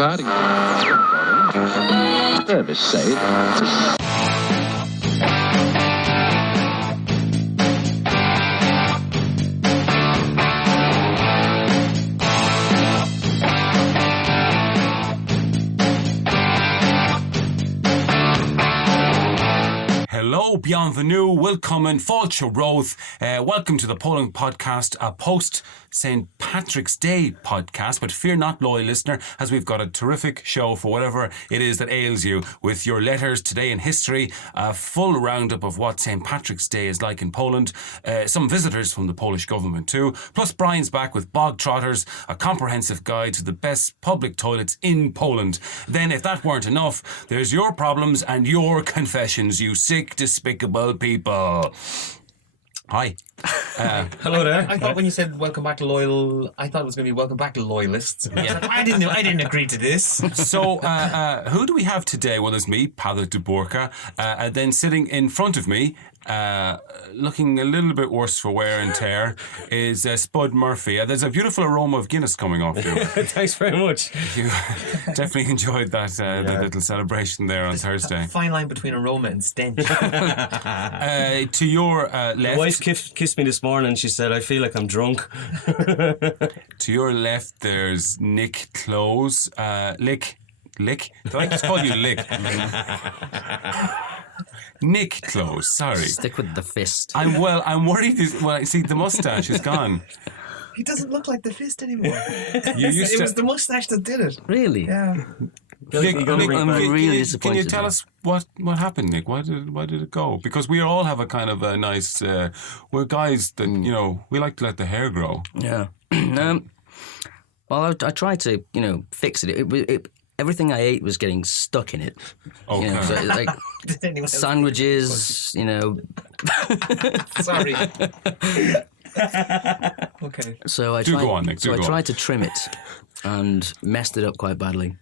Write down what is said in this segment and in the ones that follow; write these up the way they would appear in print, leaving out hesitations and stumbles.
providing service safe. Hello, bienvenue, welcome, Fáilte Roth. Welcome to the Polling Podcast, a post-St. Patrick's Day podcast. But fear not, loyal listener, as we've got a terrific show for whatever it is that ails you with your letters today in history, a full roundup of what St. Patrick's Day is like in Poland, some visitors from the Polish government too, plus Brian's back with Bog Trotters, a comprehensive guide to the best public toilets in Poland. Then, if that weren't enough, there's your problems and your confessions, you sick, despicable people. Hi. Hello there. I thought when you said welcome back to loyal, I thought it was going to be welcome back to loyalists. Yeah. I didn't agree to this. So, who do we have today? Well, there's me, Pavel de Borka, and then sitting in front of me, looking a little bit worse for wear and tear, is Spud Murphy. There's a beautiful aroma of Guinness coming off you. Thanks very much. You definitely enjoyed that the little celebration there on Thursday. A fine line between aroma and stench. To your left... My wife kissed me this morning. She said, I feel like I'm drunk. To your left, there's Nick Close. Lick? Did I just call you Lick? Nick Close, sorry. Stick with the fist. I'm worried. See, the mustache is gone. He doesn't look like the fist anymore. It was the mustache that did it. Really? Yeah. Nick, I'm really disappointed. Can you tell us what happened, Nick? Why did it go? Because we all have a kind of a nice. We're guys that we like to let the hair grow. Yeah. Well, I tried to fix it. Everything I ate was getting stuck in it. Okay. So like sandwiches. Sorry. Okay. So I go on, Nick. I tried to trim it, and messed it up quite badly.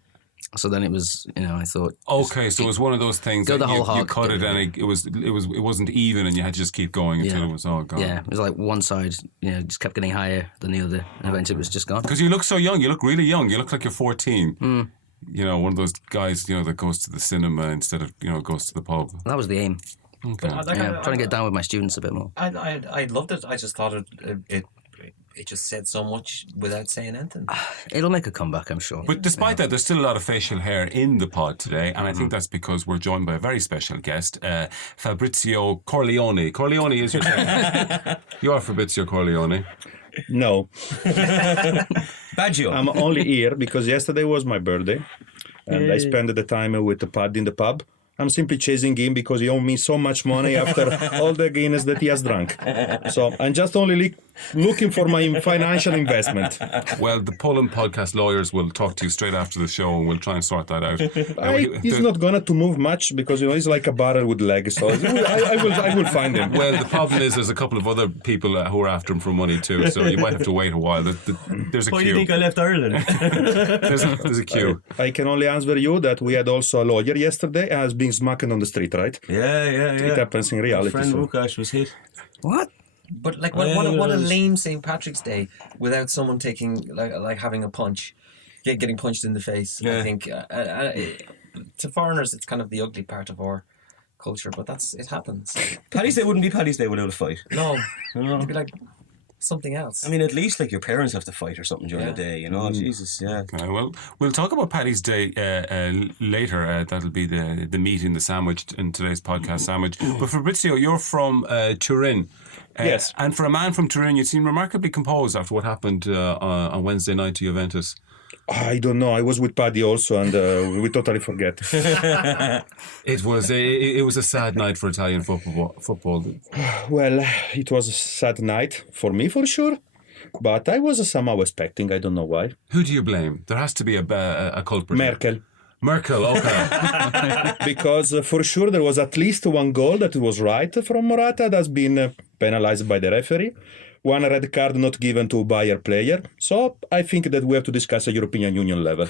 So then it was, I thought. Okay, so it was one of those things go that the whole you hog, cut it and it wasn't even, and you had to just keep going until it was all gone. Yeah, it was like one side, just kept getting higher than the other, and eventually it was just gone. Because you look so young. You look really young. You look like you're 14. One of those guys, that goes to the cinema instead of, goes to the pub. That was the aim. Okay. Trying to get down with my students a bit more. I loved it. I just thought it just said so much without saying anything. It'll make a comeback, I'm sure. But despite that, there's still a lot of facial hair in the pod today, and I think that's because we're joined by a very special guest, Fabrizio Corleone. Corleone is your name. You are Fabrizio Corleone. No. Baggio. I'm only here because yesterday was my birthday, and I spent the time with the pad in the pub. I'm simply chasing him because he owed me so much money after all the Guinness that he has drunk. So I'm just only looking for my financial investment. Well, the Poland podcast lawyers will talk to you straight after the show, and we'll try and sort that out. He's not going to move much because he's like a barrel with legs. So I will find him. Well, the problem is there's a couple of other people who are after him for money too, so you might have to wait a while. There's a queue. Why do you think I left Ireland? there's a queue. I can only answer you that we had also a lawyer yesterday and has been smacked on the street, right? Yeah. It happens in reality. My friend Lukasz was hit. What? But what a lame St. Patrick's Day without someone taking like having a punch, getting punched in the face. Yeah. I think to foreigners it's kind of the ugly part of our culture, but it happens. Paddy's Day wouldn't be Paddy's Day without a fight. No, it'd be like something else. I mean, at least like your parents have to fight or something during the day, Jesus, yeah. Okay, well, we'll talk about Paddy's Day later. That'll be the meat in the sandwich in today's podcast sandwich. But Fabrizio, you're from Turin. Yes. And for a man from Turin, you seem remarkably composed after what happened on Wednesday night to Juventus. I don't know. I was with Paddy also, and we totally forget. It was a sad night for Italian football. Well, it was a sad night for me, for sure. But I was somehow expecting. I don't know why. Who do you blame? There has to be a culprit. Merkel, okay. Because for sure there was at least one goal that was right from Morata that's been penalized by the referee. one red card not given to buyer player. So I think that we have to discuss at European Union level.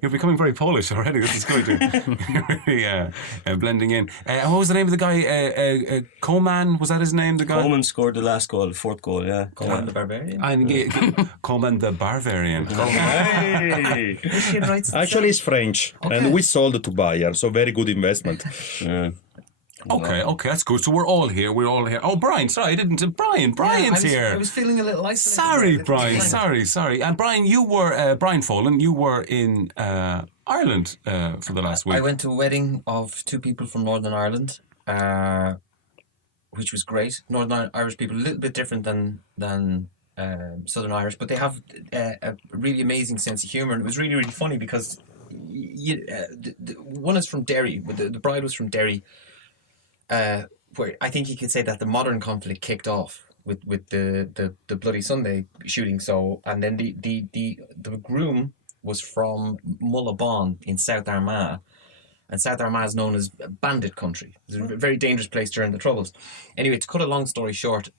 You're becoming very Polish already. This is good. You're really blending in. What was the name of the guy? Coman, was that his name? The guy? Coleman scored the last goal, the fourth goal, yeah. Coleman the Barbarian. Coman the Barbarian. Hey! Actually, it's French, and we sold to buyer, so very good investment. Yeah. Okay, that's good. So we're all here. Oh, Brian, sorry, I didn't. Brian's here. I was feeling a little isolated. Sorry, Brian. Sorry. And Brian, you were Brian Folan. You were in Ireland for the last week. I went to a wedding of 2 people from Northern Ireland, which was great. Northern Irish people, a little bit different than Southern Irish, but they have a really amazing sense of humour. And it was really, really funny because one is from Derry. The bride was from Derry. Where I think you could say that the modern conflict kicked off with the Bloody Sunday shooting. So, and then the groom was from Mullabon in South Armagh, and South Armagh is known as bandit country. It's a very dangerous place during the Troubles. Anyway, to cut a long story short,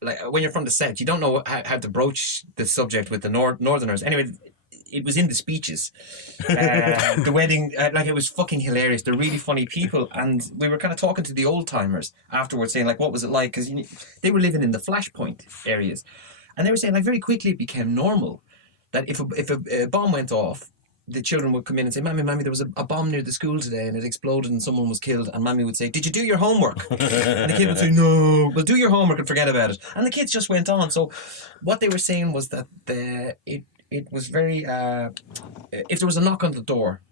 like when you're from the South, you don't know how to broach the subject with the Northerners. Anyway, it was in the speeches. The wedding, like, it was fucking hilarious. They're really funny people. And we were kind of talking to the old timers afterwards, saying, like, what was it like? Because they were living in the flashpoint areas. And they were saying, like, very quickly it became normal that if a bomb went off, the children would come in and say, Mammy, there was a bomb near the school today and it exploded and someone was killed. And Mammy would say, did you do your homework? And the kid would say, no. Well, do your homework and forget about it. And the kids just went on. So what they were saying was that it was very, if there was a knock on the door,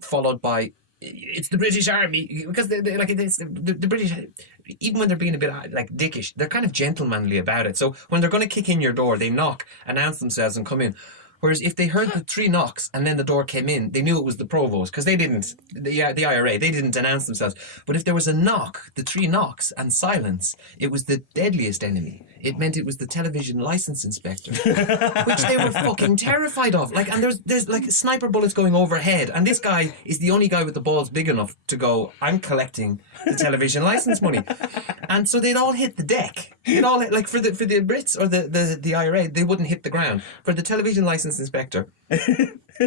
followed by, it's the British Army, because the British, even when they're being a bit like dickish, they're kind of gentlemanly about it. So when they're going to kick in your door, they knock, announce themselves and come in. Whereas if they heard the 3 knocks and then the door came in, they knew it was the provost, because they didn't, the IRA, they didn't announce themselves. But if there was a knock, the 3 knocks and silence, it was the deadliest enemy. It meant it was the television license inspector, which they were fucking terrified of. Like, and there's like sniper bullets going overhead, and this guy is the only guy with the balls big enough to go, I'm collecting the television license money. And so they'd all hit the deck. They'd all hit, like, for the Brits or the IRA, they wouldn't hit the ground. For the television license inspector,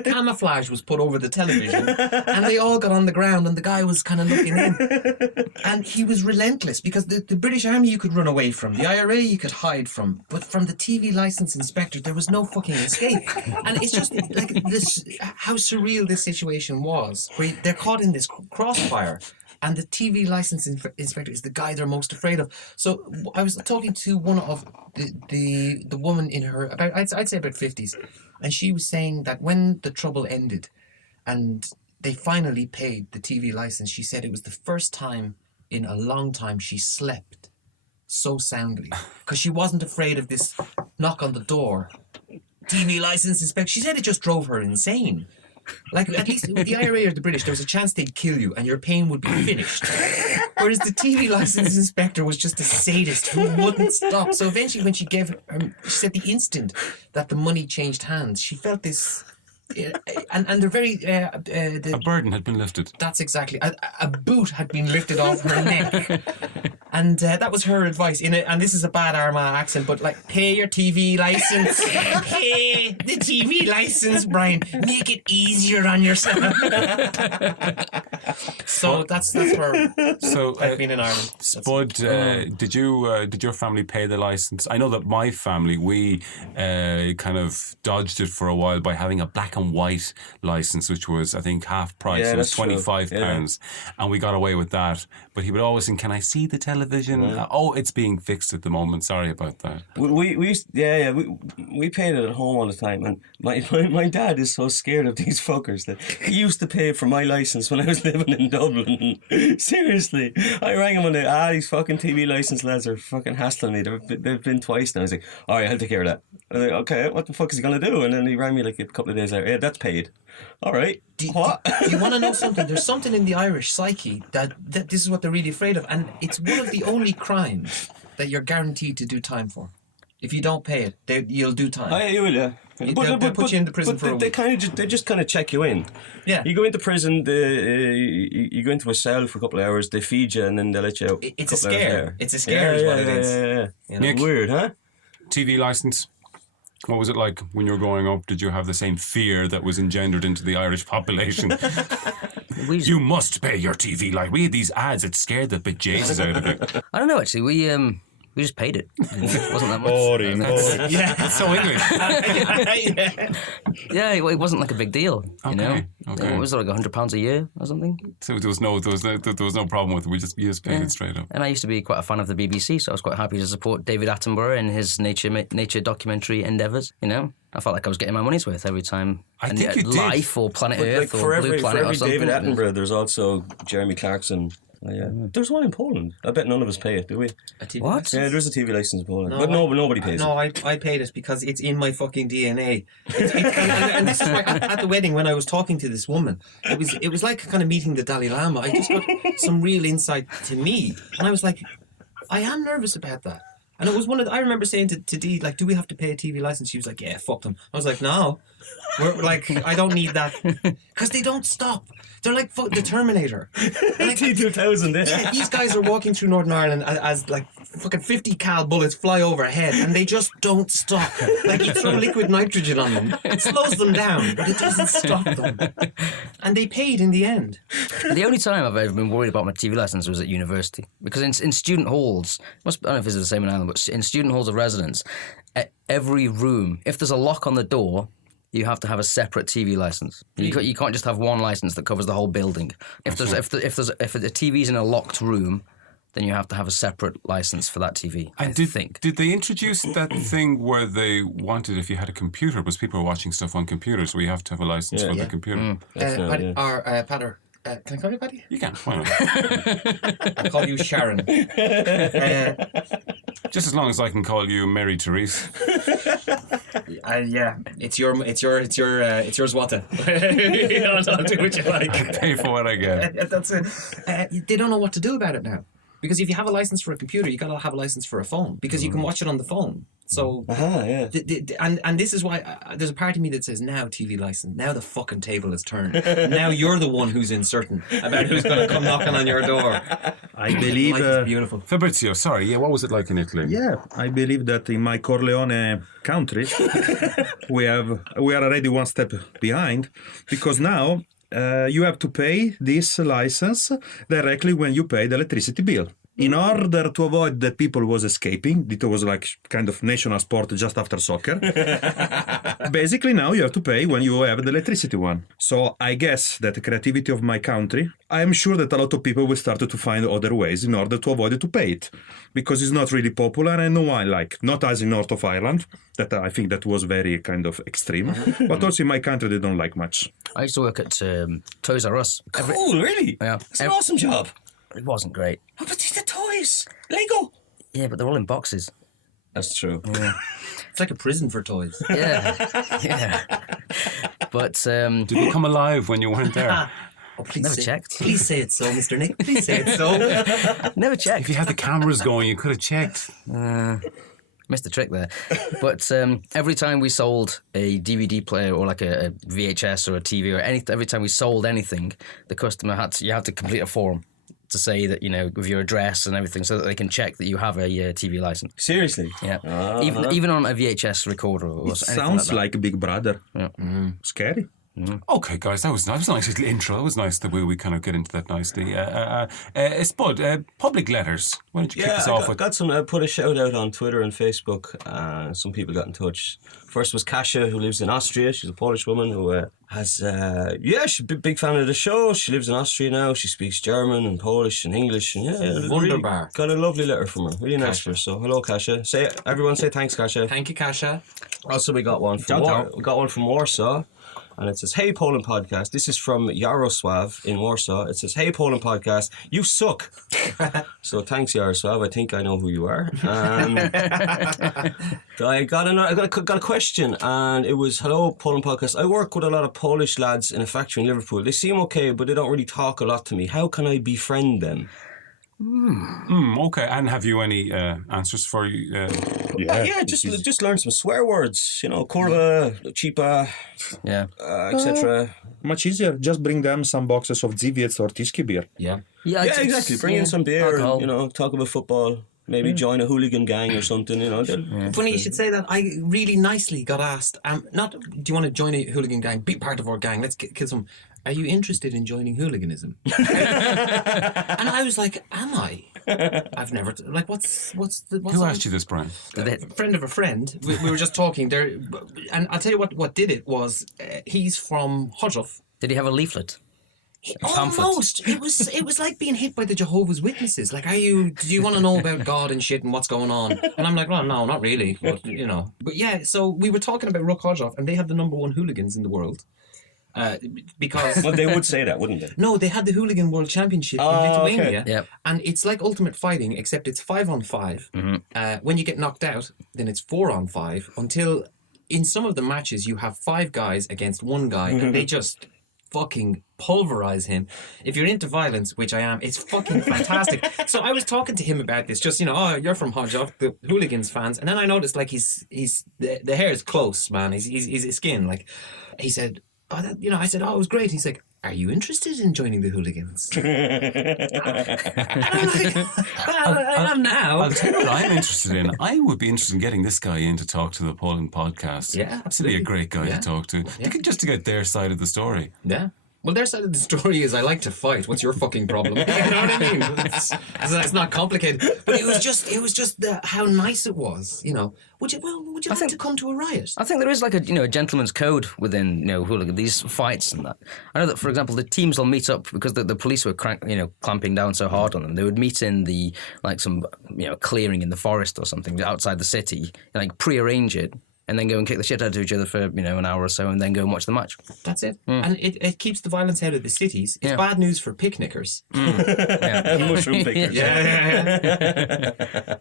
camouflage was put over the television, and they all got on the ground, and the guy was kind of looking in, and he was relentless, because the British Army you could run away from, the IRA you could hide from, but from the TV license inspector there was no fucking escape. And it's just like this, how surreal this situation was, where they're caught in this crossfire. And the TV license inspector is the guy they're most afraid of. So I was talking to one of the woman in her, about I'd say about 50s, and she was saying that when the Trouble ended and they finally paid the TV license, she said it was the first time in a long time she slept so soundly, because she wasn't afraid of this knock on the door. TV license inspector. She said it just drove her insane. Like, at least with the IRA or the British, there was a chance they'd kill you and your pain would be finished. Whereas the TV license inspector was just a sadist who wouldn't stop. So eventually when she gave, she said the instant that the money changed hands, she felt this, and they're very... a burden had been lifted. That's exactly. A boot had been lifted off her neck. And that was her advice. And this is a bad Armagh accent, but like, pay your TV license. Pay the TV license, Brian. Make it easier on yourself. So that's where I've been in Ireland. Spud, did your family pay the license? I know that my family, we kind of dodged it for a while by having a black and white license, which was, I think, half price. Yeah, it was that's true. £25, and we got away with that. But he would always think, "Can I see the television?" Oh, it's being fixed at the moment. Sorry about that. We used, we paid it at home all the time, and my dad is so scared of these fuckers that he used to pay for my license when I was living in Dublin. Seriously, I rang him and these fucking TV license lads are fucking hassling me. They've been twice now. I was like, all right, I'll take care of that. I was like, okay, what the fuck is he gonna do? And then he rang me like a couple of days later. Yeah, that's paid. All right. What? Do you want to know something? There's something in the Irish psyche that this is what they're really afraid of, and it's one of the only crimes that you're guaranteed to do time for. If you don't pay it, you'll do time. Oh, yeah, you will, yeah. They'll put you in the prison for a they week. they just kind of check you in. Yeah. You go into prison, you go into a cell for a couple of hours, they feed you, and then they let you out. It's a couple hours scare. later. It's a scare is what it is. Yeah. You know? Nick? Weird, huh? TV license. What was it like when you were growing up? Did you have the same fear that was engendered into the Irish population? You must pay your TV license. We had these ads that scared the bejesus out of it. I don't know, actually. We just paid it. It wasn't that much. Boring. Yeah. It's so English. Yeah, it wasn't like a big deal, you know? Okay. It was like £100 a year or something. So there was no problem with it. You just paid it straight up. And I used to be quite a fan of the BBC, so I was quite happy to support David Attenborough in his nature documentary endeavours, you know? I felt like I was getting my money's worth every time. I think you did. Life or Planet But Earth like or Blue Planet for or every something. David Attenborough, there's also Jeremy Clarkson. Oh, yeah. There's one in Poland. I bet none of us pay it, do we? A TV What? license? Yeah, there's a TV license in Poland. No, But nobody pays No, it. I paid it because it's in my fucking DNA. And this is why at the wedding when I was talking to this woman, it was like kind of meeting the Dalai Lama. I just got some real insight to me, and I was like, I am nervous about that. And it was I remember saying to Dee, like, do we have to pay a TV license? She was like, yeah, fuck them. I was like, no. We're like, I don't need that. Because they don't stop. They're like the Terminator. Like, T2000, yeah, these guys are walking through Northern Ireland as like fucking 50 cal bullets fly overhead and they just don't stop. Like you throw liquid nitrogen on them, it slows them down, but it doesn't stop them. And they paid in the end. The only time I've ever been worried about my TV license was at university. Because in student halls, I don't know if this is the same in Ireland, but in student halls of residence, at every room, if there's a lock on the door, you have to have a separate TV license. You can't just have one license that covers the whole building. If the TV's in a locked room, then you have to have a separate license for that TV. Did they introduce that thing where they wanted if you had a computer, because people were watching stuff on computers, where you have to have a license for the computer? Paddy, Patter, can I call you Paddy? You can. Why not? I'll call you Sharon. Just as long as I can call you Mary Therese. Yeah, it's yours, Wata. I'll do what you like. Pay for what I get. That's it. They don't know what to do about it now. Because if you have a license for a computer, you got to have a license for a phone because you can watch it on the phone. So, yeah. And this is why there's a part of me that says now TV license. Now the fucking table is turned. Now you're the one who's uncertain about who's going to come knocking on your door. I believe. Life is beautiful. Fabrizio, sorry, what was it like in Italy? Yeah, I believe that in my Corleone country, we are already one step behind, because now you have to pay this license directly when you pay the electricity bill. In order to avoid that people was escaping, it was like kind of national sport just after soccer. Basically now you have to pay when you have the electricity one. So I guess that the creativity of my country, I am sure that a lot of people will start to find other ways in order to avoid it to pay it. Because it's not really popular and no one not as in North of Ireland, that I think that was very kind of extreme. But also in my country they don't like much. I used to work at Toys R Us. Cool, really? Yeah. It's an awesome job. It wasn't great. Oh, but these are toys. Lego. Yeah, but they're all in boxes. That's true. It's like a prison for toys. Yeah. But Did they come alive when you weren't there? Oh, please Never checked. Please say it so, Mr. Nick. Please say it so. never If checked. you had the cameras going, you could have checked. Missed the trick there. But every time we sold a DVD player or like a VHS or a TV or every time we sold anything, the customer you had to complete a form to say that, with your address and everything, so that they can check that you have a TV license. Seriously? Yeah. Even on a VHS recorder or It anything sounds like like Big Brother. Yeah. Scary. Okay, guys, that was nice. Nice little intro. It was nice the way we kind of get into that nicely. Spud, public letters. Why don't you kick us off with? Got some. I put a shout out on Twitter and Facebook. Some people got in touch. First was Kasia, who lives in Austria. She's a Polish woman who has. She's a big fan of the show. She lives in Austria now. She speaks German and Polish and English. And Wunderbar. Really got a lovely letter from her. Really nice of her. So hello, Kasia. Everyone say thanks, Kasia. Thank you, Kasia. Also, we got one from Warsaw. And it says, "Hey Poland podcast, this is from Yarosław in Warsaw. It says, hey Poland podcast, you suck." So thanks, Yarosław. I think I know who you are. I got a question, and it was, "Hello Poland podcast. I work with a lot of Polish lads in a factory in Liverpool. They seem okay, but they don't really talk a lot to me. How can I befriend them?" Okay, and have you any answers for you? Just learn some swear words. Kurva, chipa, Yeah. etc. Much easier. Just bring them some boxes of Ziviets or Tishki beer. Yeah. Yeah, Yeah, exactly. Bring in some beer. alcohol. And, talk about football. Maybe join a hooligan gang or something. Funny you should say that. I really nicely got asked, not, do you want to join a hooligan gang? Be part of our gang. Let's kill some. Are you interested in joining hooliganism? And I was like, am I? I've never, what's Who asked you this, Brian? A friend of a friend. We were just talking there. And I'll tell you what did it was, he's from Hodruff. Did he have a leaflet? Pamphlet. Almost. It was like being hit by the Jehovah's Witnesses. Like, do you want to know about God and shit and what's going on? And I'm like, well, no, not really. But, But yeah, so we were talking about Rook Hodruff, and they have the #1 hooligans in the world. Because... Well, they would say that, wouldn't they? No, they had the Hooligan World Championship in Lithuania. Okay. Yep. And it's like ultimate fighting, except it's 5-on-5. When you get knocked out, then it's 4-on-5, until in some of the matches you have 5 guys against 1 guy, and they just fucking pulverize him. If you're into violence, which I am, it's fucking fantastic. So I was talking to him about this, just, you're from Hodge, the Hooligans fans, and then I noticed, like, the hair is close, man. His skin, like, he said, I said, it was great. He's like, are you interested in joining the Hooligans? And I'm like, well, I am now. I'll tell you what I'm interested in. I would be interested in getting this guy in to talk to the Poland podcast. Yeah, Absolutely. Be a great guy Yeah. to talk to. Just to get their side of the story. Yeah. Well, their side of the story is I like to fight. What's your fucking problem? You know what I mean? It's not complicated, but it was just how nice it was. Would you like to come to a riot? I think there is like a gentleman's code within hooligan these fights and that. I know that, for example, the teams will meet up because the police were clamping down so hard on them. They would meet in some clearing in the forest or something outside the city, and pre-arrange it. And then go and kick the shit out of each other for an hour or so, and then go and watch the match. That's it. And it keeps the violence out of the cities. It's bad news for picnickers. Mushroom pickers. Yeah.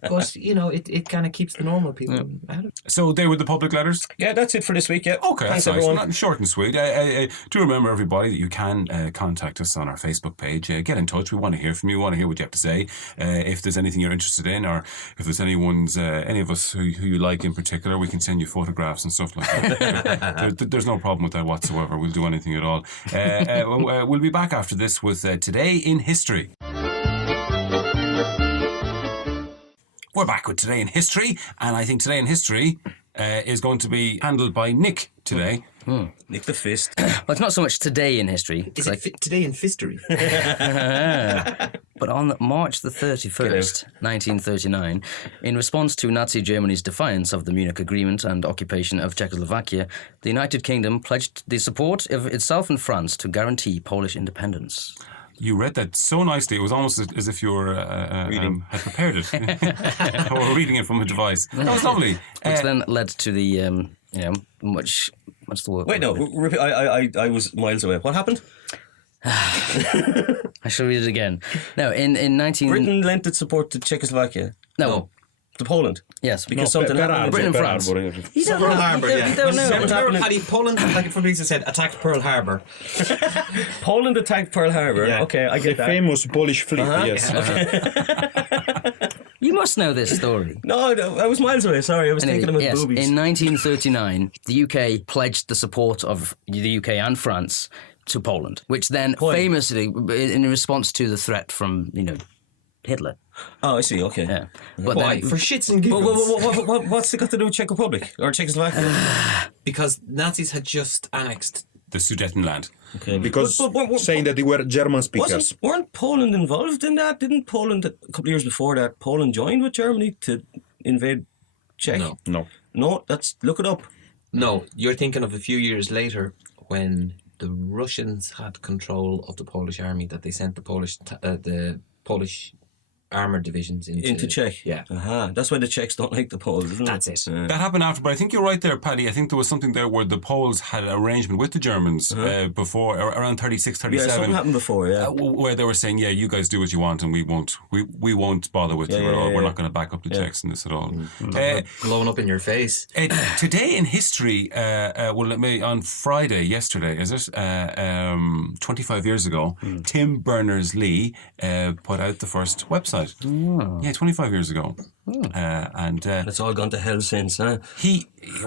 But it kind of keeps the normal people out of it. So they were the public letters? Yeah, that's it for this week, yeah. Okay, Thanks, that's nice. everyone. Short and sweet. Do remember, everybody, that you can contact us on our Facebook page. Get in touch. We want to hear from you. We want to hear what you have to say. If there's anything you're interested in, or if there's any of us who you like in particular, we can send you photographs and stuff like that. There's no problem with that whatsoever. We'll do anything at all. We'll be back after this with Today in History. We're back with Today in History, and I think Today in History is going to be handled by Nick today. Nick the Fist. Well, it's not so much today in history. Is it today in fistery? But on March the 31st, 1939, in response to Nazi Germany's defiance of the Munich Agreement and occupation of Czechoslovakia, the United Kingdom pledged the support of itself and France to guarantee Polish independence. You read that so nicely. It was almost as if you were had prepared it, or reading it from a device. That was lovely. Which then led to the, what's the word? Wait, no, I was miles away. What happened? I shall read it again. No, in 19... Britain lent its support to Czechoslovakia. No. To Poland. Yes. Because something happened. Britain and France. You don't know. Pearl Harbor, You don't know. Remember, Paddy, Poland, like Fabrizio said, attacked Pearl Harbor. Poland attacked Pearl Harbor. Yeah. Okay, I The get that. famous Polish fleet, yes. You must know this story. No, I was miles away. Sorry, I was Anyway, thinking about yes, boobies. in 1939, the UK pledged the support of the UK and France to Poland, which then famously, in response to the threat from, Hitler. Oh, I see. Okay. Yeah. But Why? then, For shits and giggles. What's it got to do with Czech Republic or Czechoslovakia? Because Nazis had just annexed. The Sudetenland. Okay. Because But saying that they were German speakers. Weren't Poland involved in that? Didn't Poland, a couple of years before that, Poland joined with Germany to invade Czech? No. No, look it up. No, you're thinking of a few years later when the Russians had control of the Polish army, that they sent the Polish armoured divisions into Czech. Yeah. That's why the Czechs don't like the Poles, isn't it? That's it. That happened after, but I think you're right there, Paddy. I think there was something there where the Poles had an arrangement with the Germans before, around 36, 37. Yeah, something happened before, where they were saying, yeah, you guys do what you want and we won't bother with you at all. We're not going to back up the Czechs in this at all. Blowing up in your face. Today in history, on Friday, yesterday, is it? 25 years ago, Tim Berners-Lee put out the first website. Yeah, 25 years ago. And it's all gone to hell since, huh?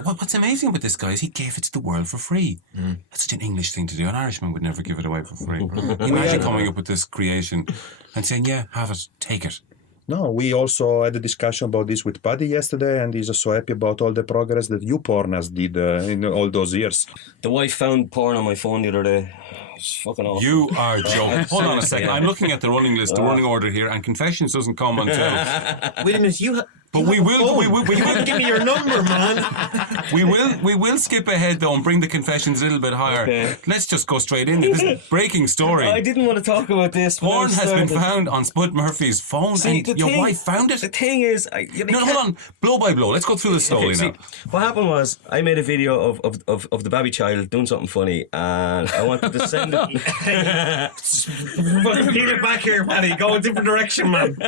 What's amazing with this guy is he gave it to the world for free. That's such an English thing to do. An Irishman would never give it away for free. Imagine coming up with this creation and saying, yeah, have it, take it. No, we also had a discussion about this with Paddy yesterday, and he's so happy about all the progress that YouPorn did in all those years. The wife found porn on my phone the other day. It's fucking awful. You are joking. Hold on a second. I'm looking at the running list, the running order here, and Confessions doesn't come until... Wait a minute, But we will give me your number, man. We will skip ahead though and bring the confessions a little bit higher. Okay. Let's just go straight in. This is a breaking story. I didn't want to talk about this. Porn has been found on Spud Murphy's phone. See, and your wife found it. The thing is, hold on. Blow by blow. Let's go through this slowly now. What happened was I made a video of the baby child doing something funny, and I wanted to send it. Peel it back here, Paddy. Go a different direction, man.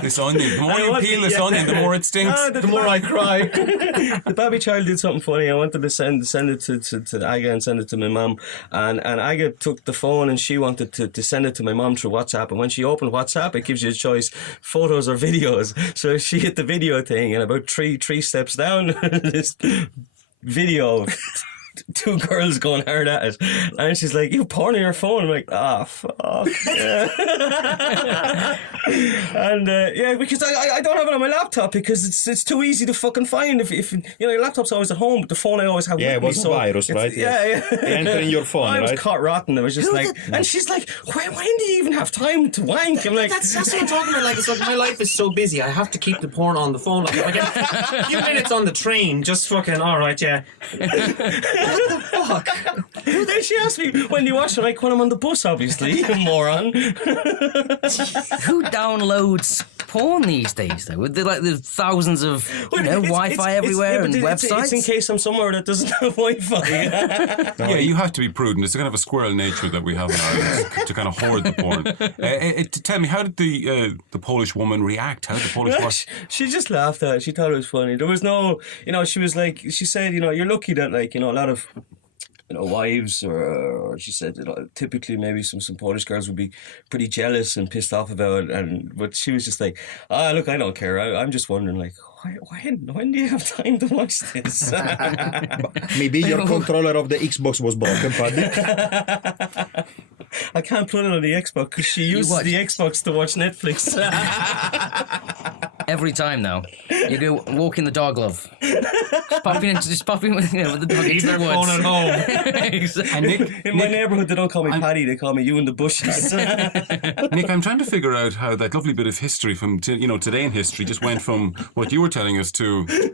This onion. The more you peel this onion, the more it stinks. The more I cry. The baby child did something funny. I wanted to send it to Aga and send it to my mum, and Aga took the phone and she wanted to send it to my mum through WhatsApp, and when she opened WhatsApp it gives you a choice, photos or videos. So she hit the video thing, and about three steps down this video of two girls going hard at it, and she's like, "You porn on your phone?" I'm like, fuck. Yeah. And because I don't have it on my laptop because it's too easy to fucking find. If your laptop's always at home, but the phone I always have with me. It was a virus, right? Yeah. Entering your phone, I was caught rotten. I was just and she's like, when do you even have time to wank? I'm like, that's what I'm talking about. Like, it's like my life is so busy. I have to keep the porn on the phone. Like, if I get a few minutes on the train, just fucking all right, yeah. What the fuck? Then she asked me, when do you watch it? Like, when I'm on the bus, obviously, you moron. Who downloads porn these days, though? With the thousands of Wi-Fi everywhere and websites? It's in case I'm somewhere that doesn't have Wi-Fi. Yeah, you have to be prudent. It's kind of a squirrel nature that we have in Ireland to kind of hoard the porn. Tell me, how did the Polish woman react? How did the Polish woman... She just laughed at it. She thought it was funny. There was no, she was like, she said, you're lucky that, like, a lot of wives, or she said, typically maybe some Polish girls would be pretty jealous and pissed off about it, but she was just like, look, I don't care. I'm just wondering, like, when do you have time to watch this? Maybe your controller of the Xbox was broken, Paddy. I can't put it on the Xbox because she uses the Xbox to watch Netflix. Every time now, you go walking the dog love. Just popping with the dog into the woods. Phone at home. Exactly. In my neighbourhood, they don't call me Paddy, they call me you in the bushes. Nick, I'm trying to figure out how that lovely bit of history from today in history just went from what you were telling us to to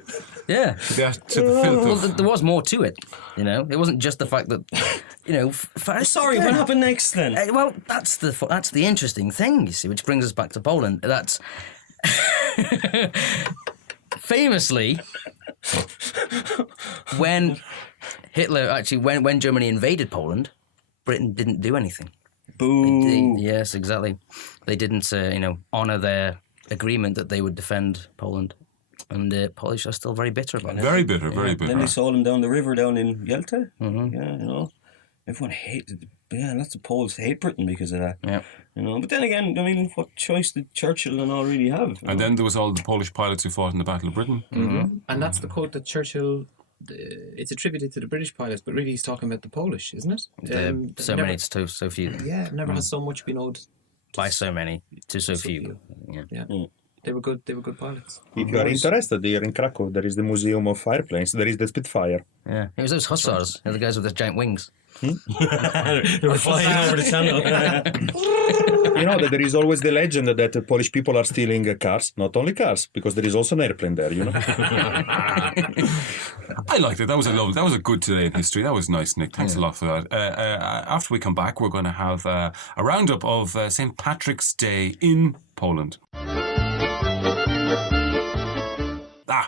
the filth of... There was more to it. It wasn't just the fact that Sorry, what happened next then? Well, that's the interesting thing, you see, which brings us back to Poland. That's famously when Germany invaded Poland, Britain didn't do anything. Boo. Yes, exactly. They didn't, honour their agreement that they would defend Poland. And the Polish are still very bitter about it. Very bitter, very bitter. Then they saw them down the river down in Wilde. Mm-hmm. Yeah, everyone hated. Yeah, lots of Poles hate Britain because of that. Yeah. But then again, I mean, what choice did Churchill and all really have? And then there was all the Polish pilots who fought in the Battle of Britain. Mm-hmm. And that's the quote that Churchill... it's attributed to the British pilots, but really he's talking about the Polish, isn't it? So many to so few. Yeah, never has so much been owed by so many to so few. Yeah. They were good pilots. If you are interested, here in Krakow, there is the Museum of Airplanes. There is the Spitfire. Yeah, it was those hussars, the guys with the giant wings. They were flying over the channel. That there is always the legend that Polish people are stealing cars. Not only cars, because there is also an airplane there, I liked it. That was a good today in history. That was nice, Nick. Thanks a lot for that. After we come back, we're going to have a roundup of St. Patrick's Day in Poland.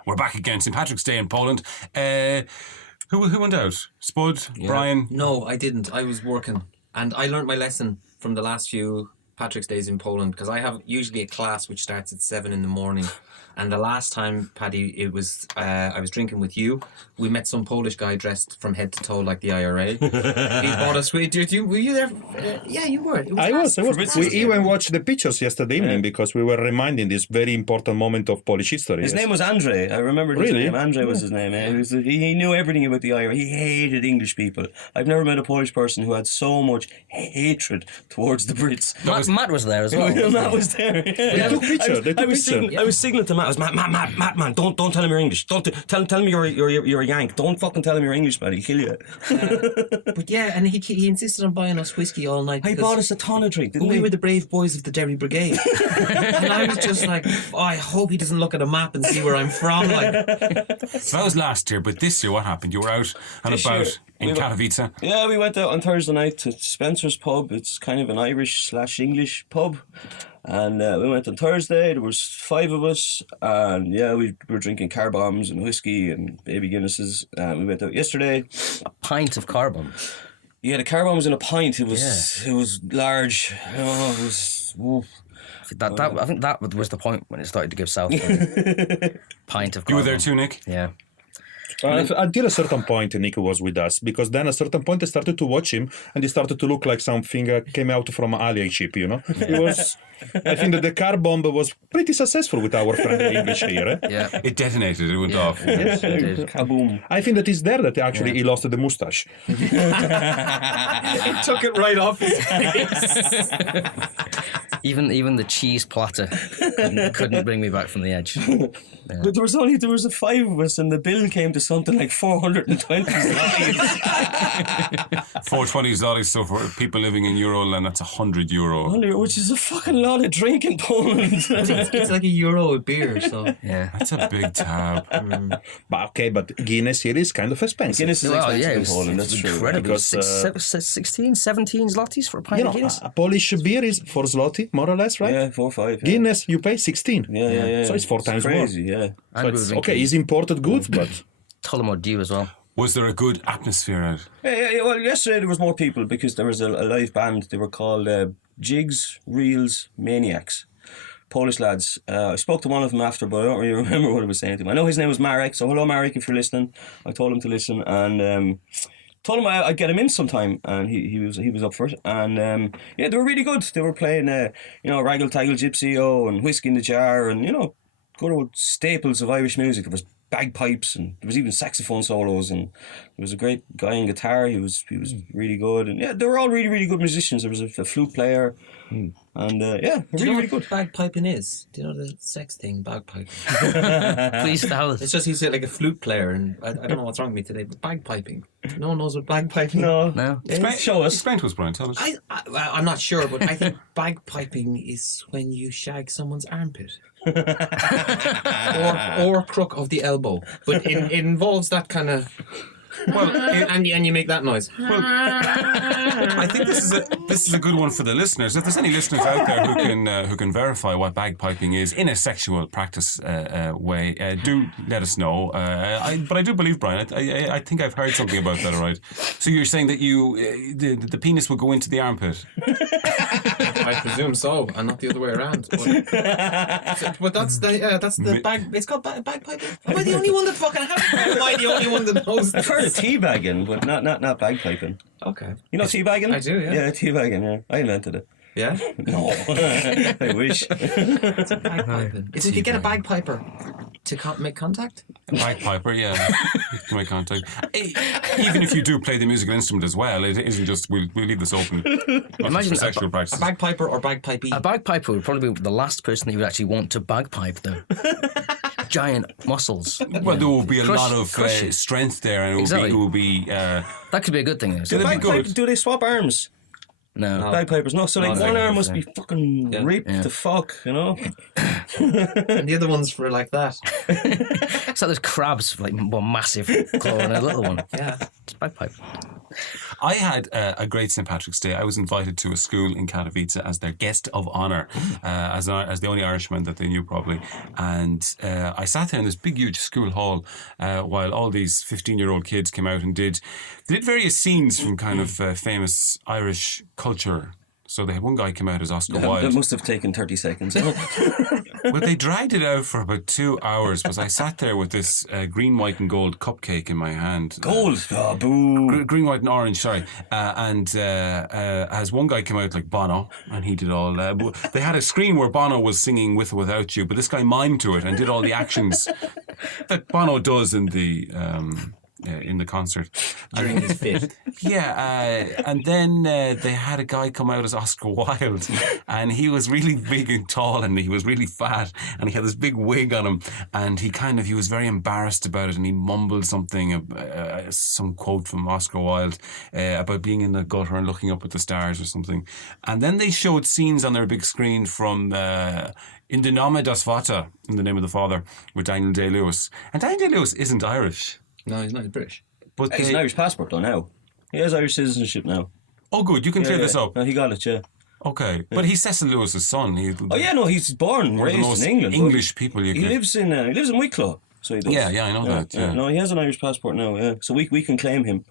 We're back again. St. Patrick's Day in Poland. Who went out? Spud? Brian? No, I didn't. I was working. And I learnt my lesson from the last few Patrick's Days in Poland, because I have usually a class which starts at 7 in the morning. And the last time, Paddy, it was I was drinking with you. We met some Polish guy dressed from head to toe like the IRA. He bought us. Were you there? Yeah, you were. I was. We even watched the pictures yesterday evening because we were reminding this very important moment of Polish history. His name was Andre. I remember his name. Andre was his name. Yeah. He knew everything about the IRA. He hated English people. I've never met a Polish person who had so much hatred towards the Brits. Matt was there as well. Matt was there. They took picture. I was signaling to Matt. I was Matt, man, don't tell him you're English. Don't tell him you're a Yank. Don't fucking tell him you're English, man. He'll kill you. But yeah, and he insisted on buying us whiskey all night. He bought us a ton of drink, didn't we he? were the brave boys of the Derry Brigade. And I was just like, I hope he doesn't look at a map and see where I'm from. Like, That was last year, but this year what happened? You were out and This about year, in Katowice. Yeah, we went out on Thursday night to Spencer's pub. It's kind of an Irish/English pub. And we went on Thursday. There was 5 of us, and yeah, we were drinking car bombs and whiskey and baby Guinnesses. We went out yesterday. A pint of carbon. Yeah, the car bomb was in a pint. It was large. Oh, it was. Oof. I think that was the point when it started to give south. Pint of carbon. You were there too, Nick? Yeah. Until a certain point, Nico was with us, because then at a certain point I started to watch him, and he started to look like something came out from an alien ship. It was. I think that the car bomb was pretty successful with our friend in English here. Yeah. It detonated. It went off. Yes, it did. Kaboom. I think that it's there that actually he lost the mustache. he took it right off his face. Even the cheese platter couldn't bring me back from the edge. Yeah. But there was a 5 of us, and the bill came to something like 420 zlotys. 420 zlotys, so for people living in Euroland, that's €100. Which is a fucking lot of drink in Poland. It's like €1 a beer, so. Yeah. That's a big tab. But Guinness here is kind of expensive. Guinness is Well, expensive yeah, in Poland, that's true. incredible. Because, 16, 17 zlotys for a pint of Guinness. A Polish beer is 4 zloty, more or less, right? Yeah, 4 or 5. Yeah. Guinness, you pay 16. Yeah. So it's 4 times crazy, more. yeah. And So we were it's, drinking okay, it's imported goods, but Tullamore Dew as well. Was there a good atmosphere out? Yeah. Well, yesterday there was more people because there was a live band. They were called Jigs, Reels, Maniacs. Polish lads. I spoke to one of them after, but I don't really remember what I was saying to him. I know his name was Marek, so hello Marek if you're listening. I told him to listen, and told him I'd get him in sometime, and he was up for it. And yeah, they were really good. They were playing Raggle Taggle Gypsy and Whiskey in the Jar, and good old staples of Irish music. There was bagpipes, and there was even saxophone solos, and there was a great guy on guitar. He was really good, and yeah, they were all really, really good musicians. There was a flute player, and yeah, Do you really, know really what good. bagpiping is? Do you know the sex thing, bagpiping? Please tell us. It's just he's like a flute player, and I don't know what's wrong with me today, but bagpiping. No one knows what bagpiping No. Show us. Explain to us, Brian. Tell us. I'm not sure, but I think bagpiping is when you shag someone's armpit. or crook of the elbow. But it involves that kind of... Well, and you make that noise. Well, I think this is a good one for the listeners. If there's any listeners out there who can verify what bagpiping is in a sexual practice way, do let us know. But I do believe, Brian, I think I've heard something about that. All right. So you're saying that the penis would go into the armpit? I presume so, and not the other way around. But that's the bag. It's called bagpiping. Am I the only one that fucking has it? Am I the only one that knows? I've heard of teabagging, but not bagpiping. Okay. You know teabagging? I do, yeah. Yeah, teabagging, yeah. I invented it. Yeah? No. I wish. It's a bagpiping. It's if you get a bagpiper to make contact? A bagpiper, yeah. You can make contact. Even if you do play the musical instrument as well, it isn't just, we'll leave this open. Imagine for sexual practice. A bagpiper or bagpipey? A bagpiper would probably be the last person that you would actually want to bagpipe, though. Giant muscles. Well, there will be a lot of crush it. strength there, and Exactly. it will be. That could be a good thing. Do they be good? Do they swap arms? No. Bagpipers? No, so like No, one no, arm no. must be fucking ripped to fuck, And the other one's for like that. It's like those crabs, like one massive claw and a little one. Yeah. It's bagpipe. I had a great St. Patrick's Day. I was invited to a school in Katowice as their guest of honour, as the only Irishman that they knew probably. And I sat there in this big, huge school hall while all these 15-year-old kids came out and did various scenes from kind of famous Irish culture. So they had one guy come out as Oscar Wilde. That must have taken 30 seconds. Well, they dragged it out for about 2 hours. Was I sat there with this green, white, and gold cupcake in my hand? Gold. Oh, boo. Green, white, and orange. Sorry. And as one guy came out like Bono, and he did all. They had a screen where Bono was singing "With or Without You," but this guy mimed to it and did all the actions that Bono does in the concert During his fit. Yeah, and then they had a guy come out as Oscar Wilde, and he was really big and tall, and he was really fat, and he had this big wig on him, and he was very embarrassed about it, and he mumbled something, some quote from Oscar Wilde about being in the gutter and looking up at the stars or something. And then they showed scenes on their big screen from In the Nome das Vater, in the name of the Father, with Daniel Day-Lewis. And Daniel Day-Lewis isn't Irish. No, he's not. He's British. But He's an Irish passport though now. He has Irish citizenship now. Oh, good. You can clear this up. No, he got it, yeah. Okay. But he's Cecil Lewis's son. He's born and One of the raised most in England. English people you He could... lives in Wicklow. So he does. Yeah, I know that. Yeah. No, he has an Irish passport now, yeah. So we can claim him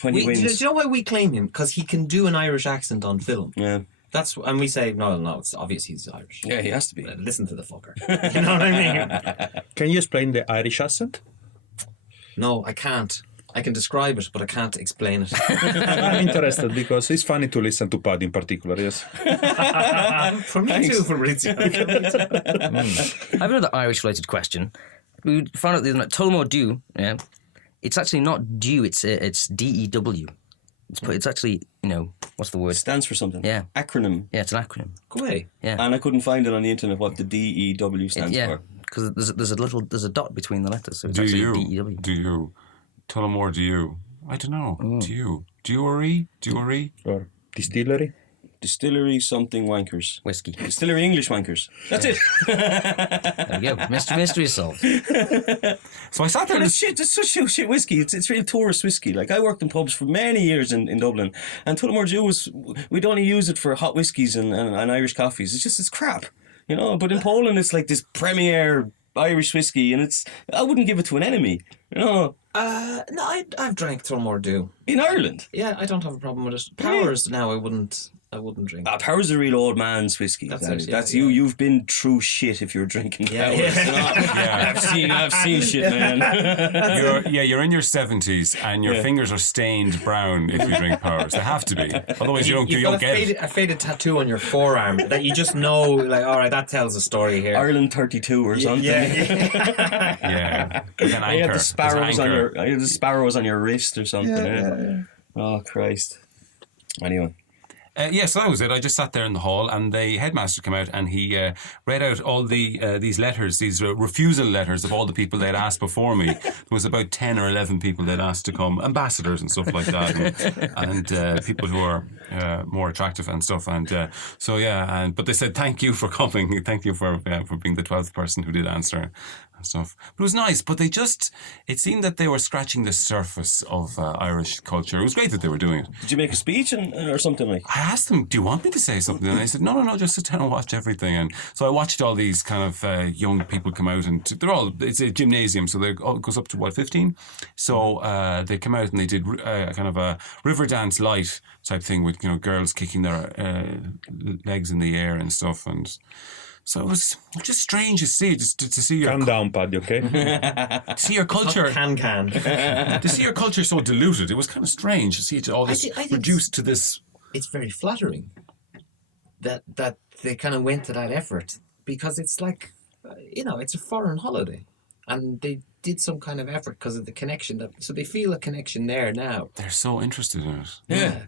when he Do wins. you know why we claim him? Because he can do an Irish accent on film. Yeah. And we say, no, it's obvious he's Irish. Yeah, he has to be. Listen to the fucker. You know what I mean? Can you explain the Irish accent? No, I can't. I can describe it, but I can't explain it. I'm interested because it's funny to listen to Pad in particular, yes. For me too, Fabrizio. I have another Irish-related question. We found out the other night, Tullamore Dew, yeah, it's actually not Dew, it's D-E-W. It's actually, what's the word? It stands for something. Yeah. Acronym. Yeah, it's an acronym. Go away. Yeah. And I couldn't find it on the internet what the DEW stands Yeah, for. because there's a dot between the letters, so it's Do actually you? D-E-W. Do you? Tullamore, do you? I don't know. Do you? Dewery? Dewery? Or distillery? Distillery something wankers. Whiskey. Distillery English wankers. That's it. There we go. Mystery solved. So I sat there... But it's shit. It's such shit whiskey. It's real tourist whiskey. Like I worked in pubs for many years in Dublin, and Tullamore Dew we'd only use it for hot whiskies and Irish coffees. It's crap, But in Poland, it's like this premier Irish whiskey, and I wouldn't give it to an enemy, No, I've drank Tullamore Dew. In Ireland. Yeah, I don't have a problem with it. Powers now, I wouldn't drink. Power's a real old man's whiskey. That's That's it, yeah, you. yeah. You've been through shit if you're drinking Yeah, Powers. yeah. I've seen shit, man. You're in your 70s and your fingers are stained brown if you drink Powers. They have to be. Otherwise you don't got get it. a faded tattoo on your forearm that you just know, like, all right, that tells a story here. Ireland 32 or something. Yeah. With an anchor. You have the There's an sparrows on your wrist or something. Yeah. Oh Christ. Anyway. So that was it. I just sat there in the hall, and the headmaster came out, and he read out all these letters, these refusal letters of all the people they'd asked before me. There was about 10 or 11 people they'd asked to come, ambassadors and stuff like that, and people who are more attractive and stuff. And but they said thank you for coming, thank you for being the 12th person who did answer and stuff. But it was nice. But it seemed that they were scratching the surface of Irish culture. It was great that they were doing it. Did you make a speech or something like? I asked them, do you want me to say something? And they said, no, just sit down and watch everything. And so I watched all these kind of young people come out, and it's a gymnasium, so it goes up to 15? So they come out and they did kind of a river dance light type thing with, girls kicking their legs in the air and stuff. And so it was just strange to see, to see your... Calm down, Paddy, okay? To see your culture... Can. To see your culture so diluted, it was kind of strange to see it all this I think reduced to this... It's very flattering that they kind of went to that effort, because it's like, it's a foreign holiday, and they did some kind of effort because of the connection so they feel a connection there now. They're so interested in it.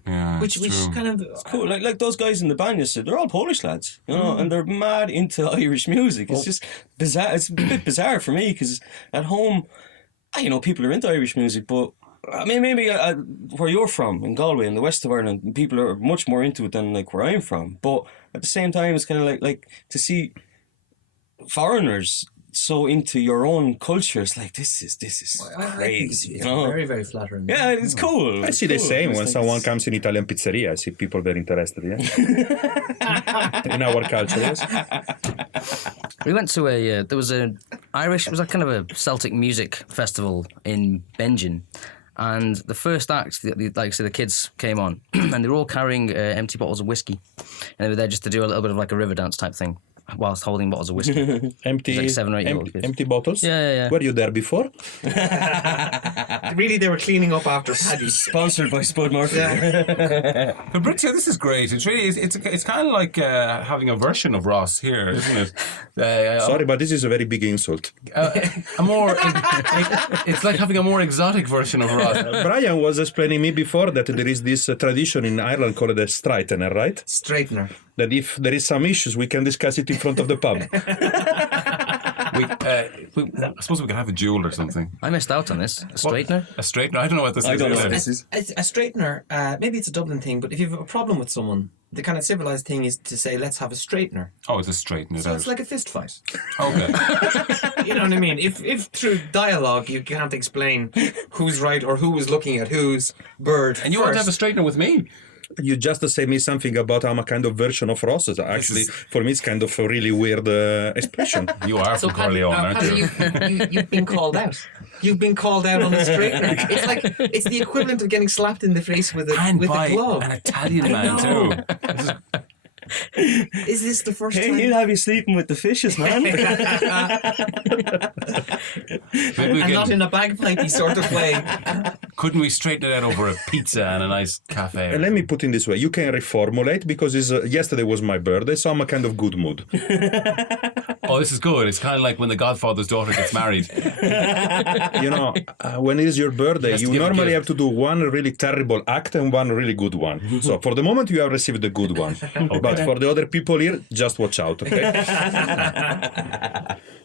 Yeah. Which true. kind of It's cool. Like those guys in the band yesterday, they're all Polish lads, and they're mad into Irish music. It's just bizarre. It's a bit bizarre for me because at home, people are into Irish music, but I mean, maybe where you're from, in Galway, in the west of Ireland, people are much more into it than like where I'm from. But at the same time, it's kind of like to see foreigners so into your own culture. It's like this is crazy. It's You know? very, very flattering. Yeah, it's cool. I see the same when someone comes in Italian pizzeria. I see people very interested. Yeah, in our culture, yes. We went to there was a Irish, it was like kind of a Celtic music festival in Benjin. And the first act, the kids came on, and they were all carrying empty bottles of whiskey, and they were there just to do a little bit of like a river dance type thing, whilst holding bottles of whiskey. Empty, like 7 or 8 year old kids. empty bottles. Yeah. Were you there before? Really, they were cleaning up after Paddy. Sponsored by Spud Murphy. But Britia, this is great. It's really it's kind of like having a version of Ross here, isn't it? Sorry, but this is a very big insult. It's like having a more exotic version of Ross. Brian was explaining me before that there is this tradition in Ireland called a straightener, right? Straightener. That if there is some issues, we can discuss it in front of the pub. I suppose we could have a duel or something. I missed out on this. A straightener? A straightener? I don't know what this is. I don't know what either. this is. A straightener, maybe it's a Dublin thing, but if you have a problem with someone, the kind of civilized thing is to say, let's have a straightener. Oh, it's a straightener. So it's like a fist fight. Okay. You know what I mean? If through dialogue you can't explain who's right or who was looking at whose bird And you want to have a straightener with me? You just say me something about I'm a kind of version of Ross. Actually, for me, it's kind of a really weird expression. You are from Corleone, aren't you? You've been called out. You've been called out on the straightener. It's like it's the equivalent of getting slapped in the face with a And with by a glove. an Italian man too. Is this the first Hey, time? he'll have you sleeping with the fishes, man. Maybe we And not in a bagpipey sort of way. couldn't we straighten it out over a pizza and a nice cafe? And let me put in this way: you can reformulate because yesterday was my birthday, so I'm a kind of good mood. Oh, this is good. It's kind of like when the Godfather's daughter gets married. You know, when it is your birthday, Has to you give a normally gift. have to do one really terrible act and one really good one. So for the moment, you have received the good one. But for the other people here, just watch out, okay?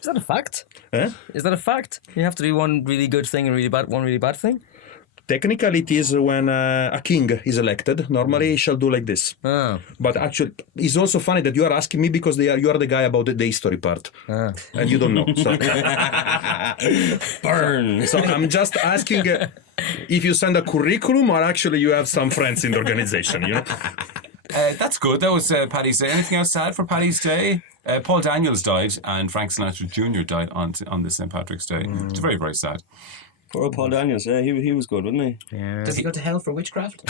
Is that a fact? Eh? Is that a fact? You have to do one really good thing and one really bad thing? Technically, it is when a king is elected. Normally, he shall do like this. Oh. But actually, it's also funny that you are asking me because you are the guy about the history part. And you don't know. So. Burn. So I'm just asking if you send a curriculum or actually you have some friends in the organization, you know? That's good. That was Paddy's Day. Anything else sad for Paddy's Day? Paul Daniels died and Frank Sinatra Jr. died on this St. Patrick's Day. It's very, very sad. Poor old Paul Daniels, he was good, wasn't he? Yeah. Does he go to hell for witchcraft?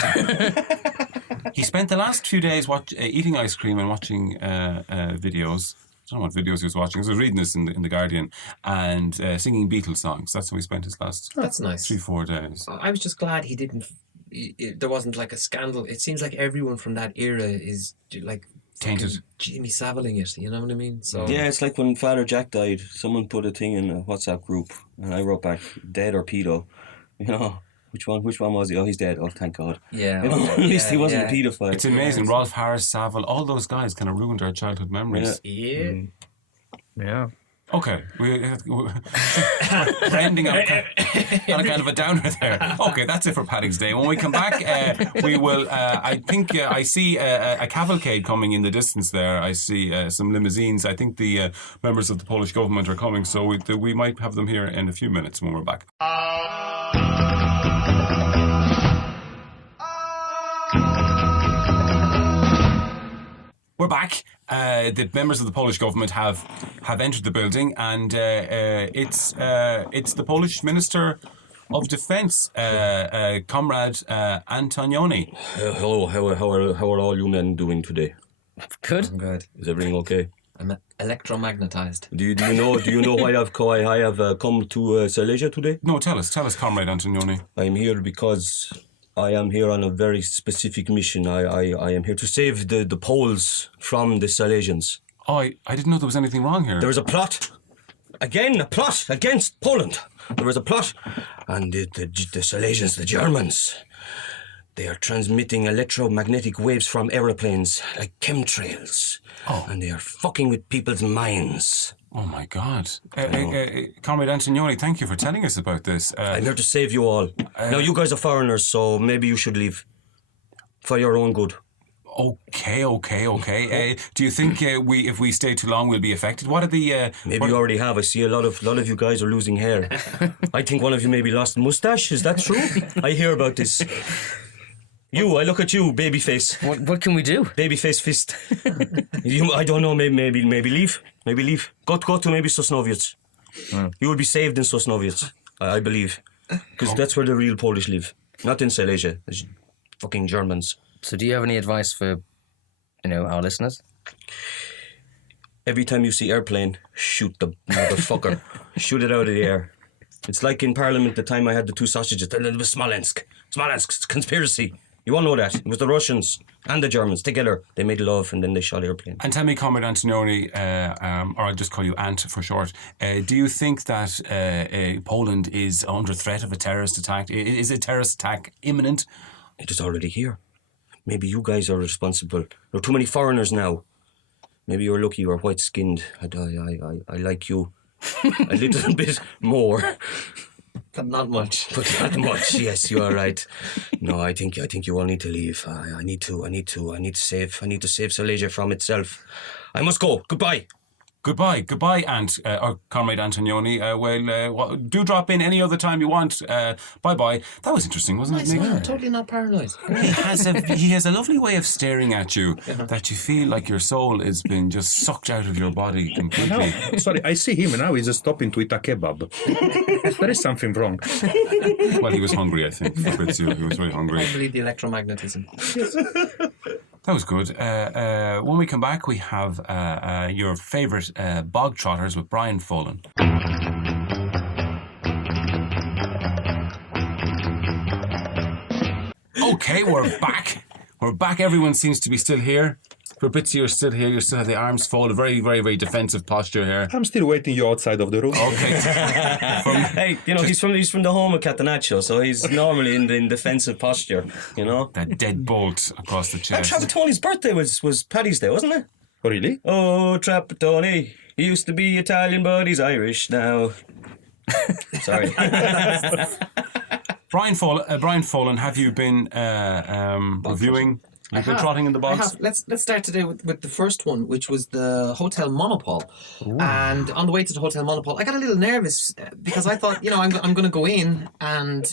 He spent the last few days eating ice cream and watching videos. I don't know what videos he was watching. I was reading this in the Guardian and singing Beatles songs. That's how he spent his last That's nice. 3-4 days. I was just glad he didn't. There wasn't like a scandal. It seems like everyone from that era is like Tainted. fucking Jimmy Saviling it. You know what I mean? So Yeah, it's like when Father Jack died, someone put a thing in a WhatsApp group, and I wrote back, dead or pedo. You know, which one was he? Oh, he's dead. Oh, thank God. yeah. You know, at least he wasn't a pedophile. It's amazing. Rolf Harris, Savile, all those guys kind of ruined our childhood memories. Yeah. Yeah. Okay, we're ending up on a kind of a downer there. Okay, that's it for Paddy's Day. When we come back, we will. I think I see a cavalcade coming in the distance there. I see some limousines. I think the members of the Polish government are coming, so we might have them here in a few minutes when we're back. We're back. The members of the Polish government have entered the building, and it's the Polish Minister of Defence, Comrade Antonioni. Hello, how are all you men doing today? Good. I'm good. Is everything okay? I'm electromagnetized. Do you know why I have come to Silesia today? No, tell us, Comrade Antonioni. I'm here because I am here on a very specific mission. I am here to save the Poles from the Silesians. Oh, I didn't know there was anything wrong here. There is a plot. Again, a plot against Poland. There is a plot. And the Silesians, the Germans, they are transmitting electromagnetic waves from aeroplanes like chemtrails. Oh. And they are fucking with people's minds. Oh my God, Comrade Antonioni, thank you for telling us about this. I'm here to save you all. Now, you guys are foreigners, so maybe you should leave. For your own good. Okay. Do you think if we stay too long, we'll be affected? What are the? Maybe you already have. I see a lot of you guys are losing hair. I think one of you maybe lost a moustache. Is that true? I hear about this. I look at you, babyface. What can we do? Babyface fist. I don't know. Maybe leave. Maybe leave. Go to maybe Sosnowiec. You will be saved in Sosnowiec. I believe, because that's where the real Polish live, not in Silesia. There's fucking Germans. So, do you have any advice for, our listeners? Every time you see airplane, shoot the motherfucker. Shoot it out of the air. It's like in Parliament the time I had the two sausages. It was Smolensk. It's conspiracy. You all know that. It was the Russians and the Germans together. They made love and then they shot airplane. And tell me, Comrade Antonioni, or I'll just call you Ant for short, do you think that Poland is under threat of a terrorist attack? Is a terrorist attack imminent? It is already here. Maybe you guys are responsible. There are too many foreigners now. Maybe you're lucky you're white-skinned. I like you a little bit more. But not much. But not much. Yes, you are right. No, I think you all need to leave. I need to save Silesia from itself. I must go. Goodbye. Goodbye, Ant, or Comrade Antonioni. Do drop in any other time you want. Bye. That was interesting, wasn't it, Nick? No, totally not paranoid. He has a lovely way of staring at you that you feel like your soul has been just sucked out of your body completely. No, sorry, I see him now. He's stopping to eat a kebab. There is something wrong. Well, he was hungry, I think. He was very hungry. I believe the electromagnetism. That was good. When we come back, we have your favourite bog trotters with Brian Follen. Okay, we're back. Everyone seems to be still here. Fabrizio, you're still here. You still have the arms folded. Very, very, very defensive posture here. I'm still waiting you outside of the room. Okay. Hey, he's from the home of Catenaccio, so he's normally in defensive posture. That dead bolt across the chest. Trapattoni's birthday was Paddy's Day, wasn't it? Oh, really? Oh, Trapattoni. He used to be Italian, but he's Irish now. Sorry. Brian Follen, have you been reviewing? You've been trotting in the box? Let's start today with the first one, which was the Hotel Monopole. Ooh. And on the way to the Hotel Monopole, I got a little nervous because I thought, I'm going to go in and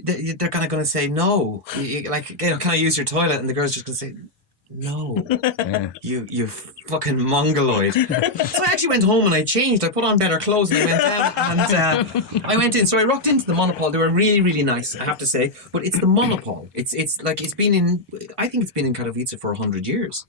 they're kind of going to say no. Can I use your toilet? And the girl's just going to say, no, you fucking mongoloid. So I actually went home and I changed. I put on better clothes and I went down and I went in. So I rocked into the Monopole. They were really, really nice, I have to say. But it's the Monopole. I think it's been in Katowice for 100 years.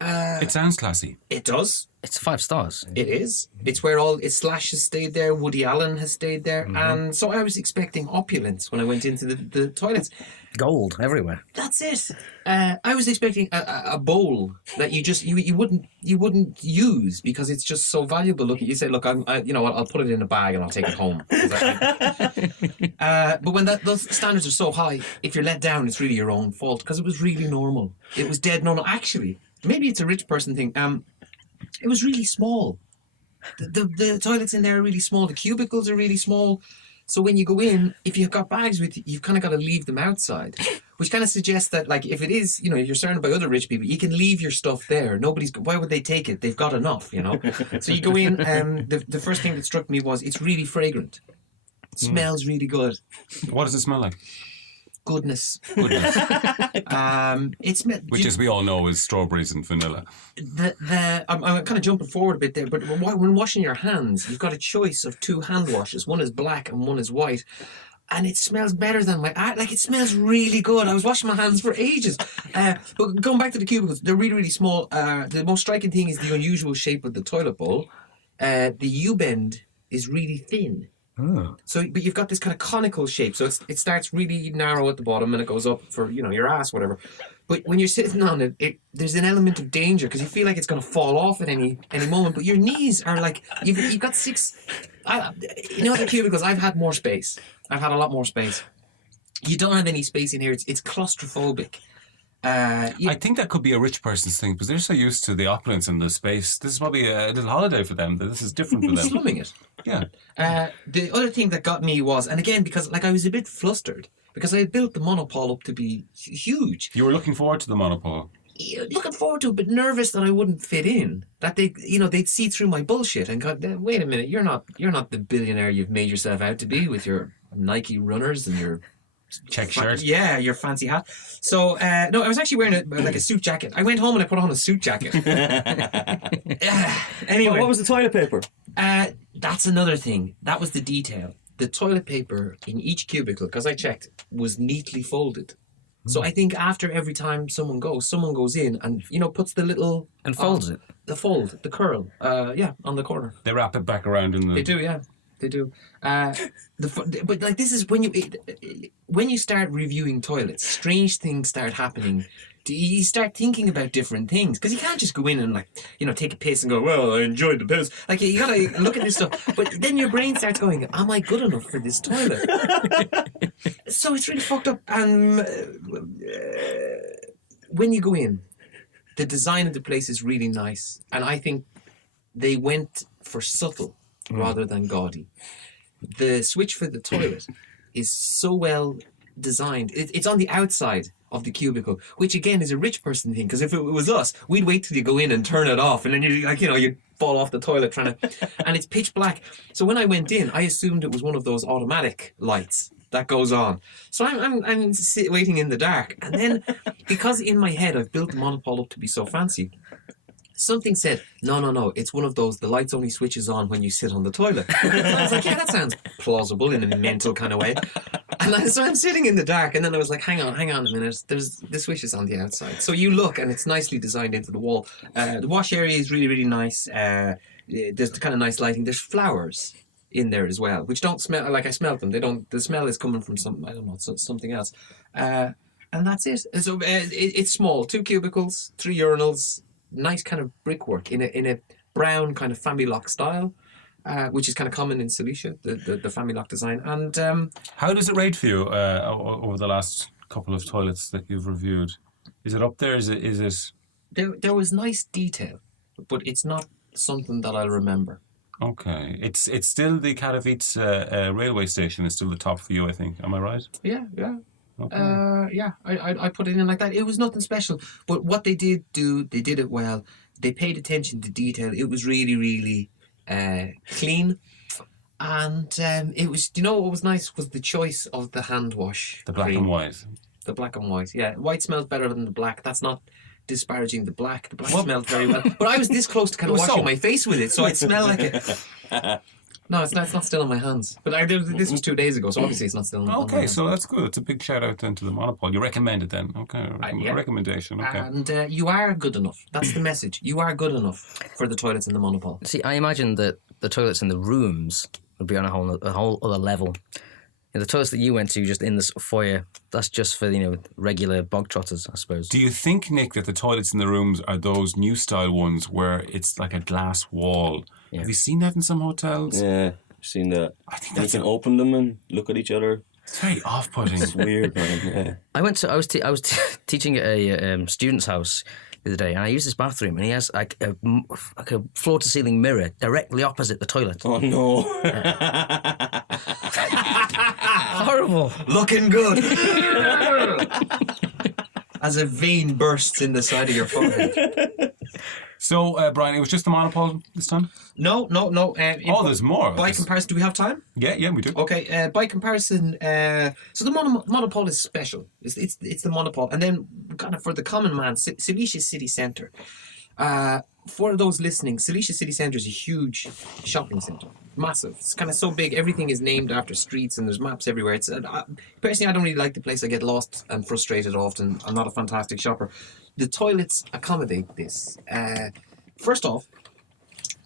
It sounds classy. It does. It's 5 stars. It is. It's where Slash has stayed there. Woody Allen has stayed there. And so I was expecting opulence when I went into the toilets. Gold everywhere. That's it. I was expecting a bowl that you wouldn't use because it's just so valuable. Look, you say, look, I'll put it in a bag and I'll take it home. But when those standards are so high, if you're let down, it's really your own fault because it was really normal. It was dead normal. Actually, maybe it's a rich person thing. It was really small. The toilets in there are really small. The cubicles are really small. So when you go in, if you've got bags with you, you've kind of got to leave them outside, which kind of suggests that, like, if it is, you're surrounded by other rich people, you can leave your stuff there. Why would they take it? They've got enough, So you go in, the first thing that struck me was it's really fragrant. It smells really good. What does it smell like? Goodness. Which, as we all know, is strawberries and vanilla. I'm kind of jumping forward a bit there, but when washing your hands, you've got a choice of 2 hand washes. One is black and one is white. And it smells better than it smells really good. I was washing my hands for ages. But going back to the cubicles, they're really, really small. The most striking thing is the unusual shape of the toilet bowl. The U-bend is really thin. Oh. So, but you've got this kind of conical shape. So it starts really narrow at the bottom and it goes up for, your ass, whatever. But when you're sitting on it, there's an element of danger because you feel like it's going to fall off at any moment. But your knees are like, you've got 6... the cubicles, I've had more space. I've had a lot more space. You don't have any space in here. It's claustrophobic. I think that could be a rich person's thing because they're so used to the opulence and the space. This is probably a little holiday for them. This is different for them. Slumming it. Yeah. The other thing that got me was, and again, because I was a bit flustered because I had built the Monopole up to be huge. You were looking forward to the Monopole. Looking forward to it, but nervous that I wouldn't fit in. That they'd see through my bullshit and go, wait a minute, you're not the billionaire you've made yourself out to be with your Nike runners and your Check shirt. Yeah, your fancy hat. So no, I was actually wearing a suit jacket. I went home and I put on a suit jacket. Anyway, What was the toilet paper? that's another thing. That was the detail. The toilet paper in each cubicle, because I checked, was neatly folded. So I think after every time someone goes in and puts the little And folds it. the curl, on the corner. They wrap it back around in the. They do, yeah. They do. But like this is when you start reviewing toilets, strange things start happening. You start thinking about different things because you can't just go in and take a piss and go, well, I enjoyed the piss. Like you gotta look at this stuff, but then your brain starts going, am I good enough for this toilet? So it's really fucked up. And when you go in, the design of the place is really nice, and I think they went for subtle rather than gaudy. The switch for the toilet is so well designed. It's on the outside of the cubicle, which again is a rich person thing, because if it was us, we'd wait till you go in and turn it off, and then you'd fall off the toilet trying to, and it's pitch black. So when I went in, I assumed it was one of those automatic lights that goes on. So I'm waiting in the dark, and then because in my head I've built the Monopole up to be so fancy, something said, no, it's one of those, the lights only switches on when you sit on the toilet. So I was like, yeah, that sounds plausible in a mental kind of way. And so I'm sitting in the dark, and then I was like, hang on a minute, the switch is on the outside. So you look, and it's nicely designed into the wall. The wash area is really, really nice. There's the kind of nice lighting. There's flowers in there as well, which don't smell like I smelled them. The smell is coming from something else. And that's it. So it's small, 2 cubicles, 3 urinals, nice kind of brickwork in a brown kind of family lock style, which is kind of common in Silesia, the family lock design. And how does it rate for you over the last couple of toilets that you've reviewed? Is it up there? Is it? There was nice detail, but it's not something that I'll remember. Okay, it's still the Katowice railway station is still the top for you, I think. Am I right? Yeah. Okay. I put it in like that. It was nothing special, but what they did do, they did it well. They paid attention to detail. It was really, really clean, and it was. You know what was nice was the choice of the hand wash. The black cream. and white. The black and white. Yeah, white smells better than the black. That's not disparaging the black. The black smelled very well, but I was this close to kind of washing my face with it, so I'd smell like it. No, it's not still on my hands. But this was 2 days ago, so obviously it's not still on my hands. Okay, so that's good. It's a big shout out then to the Monopole. You recommend it then? Okay, recommendation. Okay. And you are good enough. That's the message. You are good enough for the toilets in the Monopole. See, I imagine that the toilets in the rooms would be on a whole other level. And the toilets that you went to, just in this foyer, that's just for regular bog trotters, I suppose. Do you think, Nick, that the toilets in the rooms are those new style ones where it's like a glass wall? Yeah. Have you seen that in some hotels? Yeah, I've seen that. I think you can open them and look at each other. It's very off-putting. It's weird, man. Yeah. I was teaching at a student's house the other day, and I used his bathroom, and he has like a floor-to-ceiling mirror directly opposite the toilet. Oh no! Horrible. Looking good. As a vein bursts in the side of your forehead. So, Brian, it was just the Monopole this time? No. There's more. By comparison, do we have time? Yeah, we do. Okay. By comparison, so the Monopole is special. It's the Monopole, and then kind of for the common man, Silesia City Centre. For those listening, Silesia City Centre is a huge shopping centre, massive. It's kind of so big. Everything is named after streets, and there's maps everywhere. It's personally, I don't really like the place. I get lost and frustrated often. I'm not a fantastic shopper. The toilets accommodate this. First off,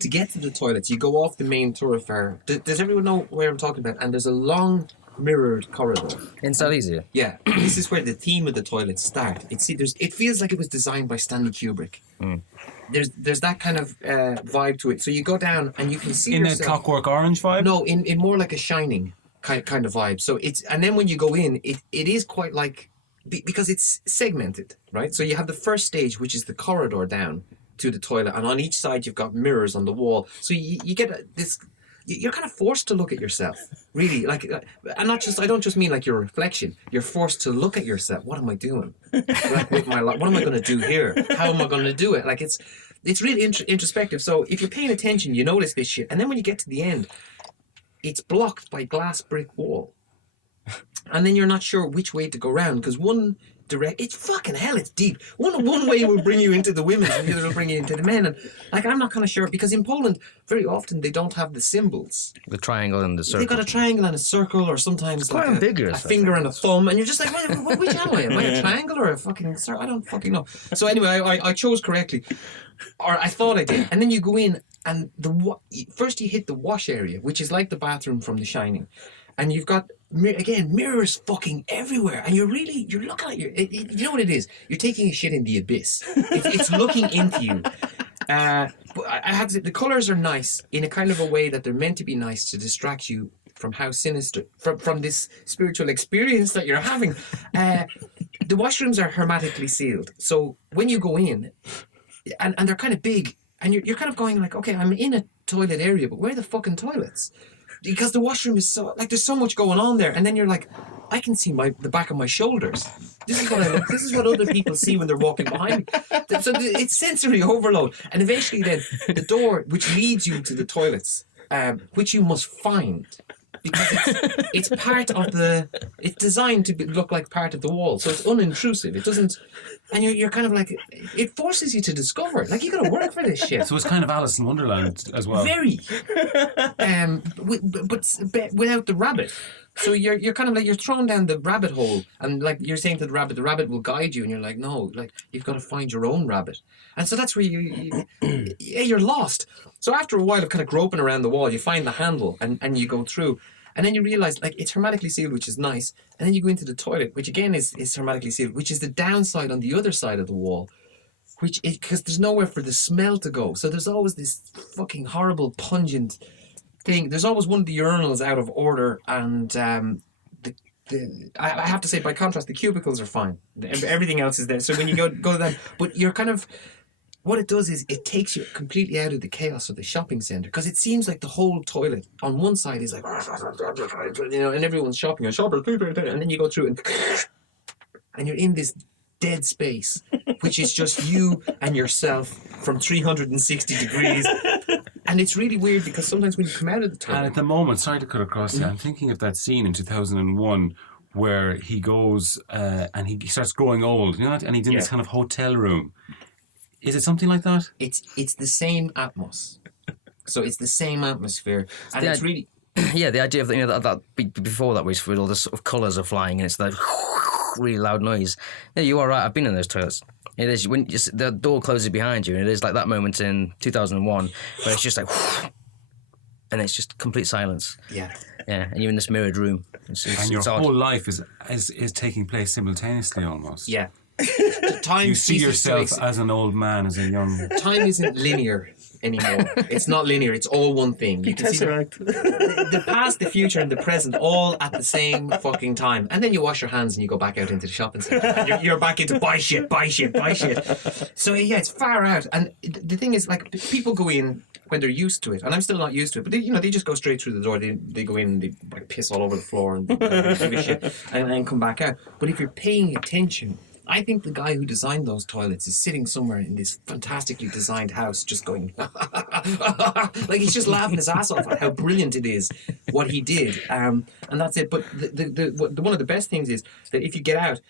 to get to the toilets, you go off the main thoroughfare. Does everyone know where I'm talking about? And there's a long mirrored corridor. In Silesia? Yeah. This is where the theme of the toilets start. It feels like it was designed by Stanley Kubrick. Mm. There's that kind of vibe to it. So you go down and you can see in yourself. A Clockwork Orange vibe? No, in more like a Shining kind of vibe. So and then when you go in, it is quite like, because it's segmented, right? So you have the first stage, which is the corridor down to the toilet, and on each side you've got mirrors on the wall. So you get this you're kind of forced to look at yourself, really. Like, and I don't just mean like your reflection. You're forced to look at yourself. What am I doing? Like with my life, what am I going to do here? How am I going to do it? Like it's really introspective. So if you're paying attention, you notice this shit, and then when you get to the end, it's blocked by glass brick wall, and then you're not sure which way to go round because one direct. It's fucking hell. It's deep. One way will bring you into the women's, and the other will bring you into the men. And like, I'm not kind of sure because in Poland, very often they don't have the symbols. The triangle and the circle. They've got a triangle and a circle, or sometimes quite like ambiguous, a finger and a thumb, and you're just like, which am I? Am I a triangle or a fucking circle? I don't fucking know. So anyway, I chose correctly, or I thought I did. And then you go in, and first you hit the wash area, which is like the bathroom from The Shining, and you've got. Again, mirrors fucking everywhere, and you're looking at you know what it is? You're taking a shit in the abyss. It's looking into you. But I have to say, the colours are nice in a kind of a way that they're meant to be nice to distract you from how sinister, from this spiritual experience that you're having. The washrooms are hermetically sealed, so when you go in, and they're kind of big, and you're kind of going like, okay, I'm in a toilet area, but where are the fucking toilets? Because the washroom is so like there's so much going on there, and then you're like, I can see the back of my shoulders. This is what other people see when they're walking behind me. So it's sensory overload, and eventually then the door which leads you to the toilets, which you must find. Because it's part of it's designed to look like part of the wall, so it's unintrusive. It doesn't, and you're kind of like, it forces you to discover. Like, you got to work for this shit. So it's kind of Alice in Wonderland as well. Very, but without the rabbit. So you're kind of like, you're thrown down the rabbit hole, and like you're saying to the rabbit will guide you, and you're like, no, like you've got to find your own rabbit, and so that's where you're lost. So after a while of kind of groping around the wall, you find the handle, and you go through, and then you realize like it's hermetically sealed, which is nice, and then you go into the toilet, which again is hermetically sealed, which is the downside on the other side of the wall, because there's nowhere for the smell to go. So there's always this fucking horrible pungent thing. There's always one of the urinals out of order, and I have to say, by contrast, the cubicles are fine. Everything else is there. So when you go to that, but you're kind of, what it does is it takes you completely out of the chaos of the shopping centre, because it seems like the whole toilet on one side is like, you know, and everyone's shopping and then you go through and you're in this dead space, which is just you and yourself from 360 degrees. And it's really weird because sometimes when you come out of the toilet... And at the moment, sorry to cut across you, I'm thinking of that scene in 2001 where he goes and he starts growing old, you know, and he's in this kind of hotel room. Is it something like that? It's the same atmos. So it's the same atmosphere. And it's really... Yeah, the idea of, you know, that before that was with all the sort of colours are flying and it's that really loud noise. Yeah, you are right. I've been in those toilets. It is when the door closes behind you, and it is like that moment in 2001 where it's just like, and it's just complete silence. Yeah, and you're in this mirrored room, and your whole life is taking place simultaneously almost. Yeah, time. You see yourself as an old man, as a young. Time isn't linear anymore. It's not linear. It's all one thing. You can see the past, the future, and the present all at the same fucking time. And then you wash your hands and you go back out into the shopping centre. And you're back into buy shit. So yeah, it's far out. And the thing is, like, people go in when they're used to it, and I'm still not used to it. But they just go straight through the door. They go in and they like piss all over the floor and give a shit, and then come back out. But if you're paying attention, I think the guy who designed those toilets is sitting somewhere in this fantastically designed house just going like he's just laughing his ass off at how brilliant it is what he did, and that's it. But the one of the best things is that if you get out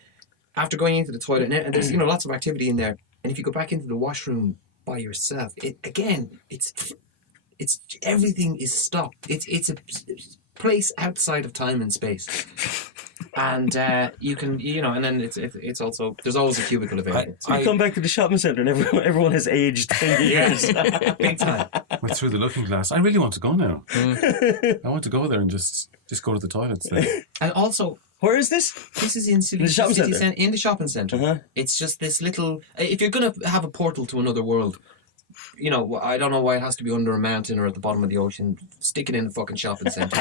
after going into the toilet, and there's lots of activity in there, and if you go back into the washroom by yourself, it's everything is stopped. It's a place outside of time and space. And you can, and then it's also, there's always a cubicle available. So you come back to the shopping centre and everyone has aged 10 years. Big time. We're through the looking glass. I really want to go now. I want to go there and just go to the toilets there. And also, where is this? This is in the shopping centre. In the shopping centre. Uh-huh. It's just this little. If you're going to have a portal to another world, I don't know why it has to be under a mountain or at the bottom of the ocean. Stick it in the fucking shopping centre.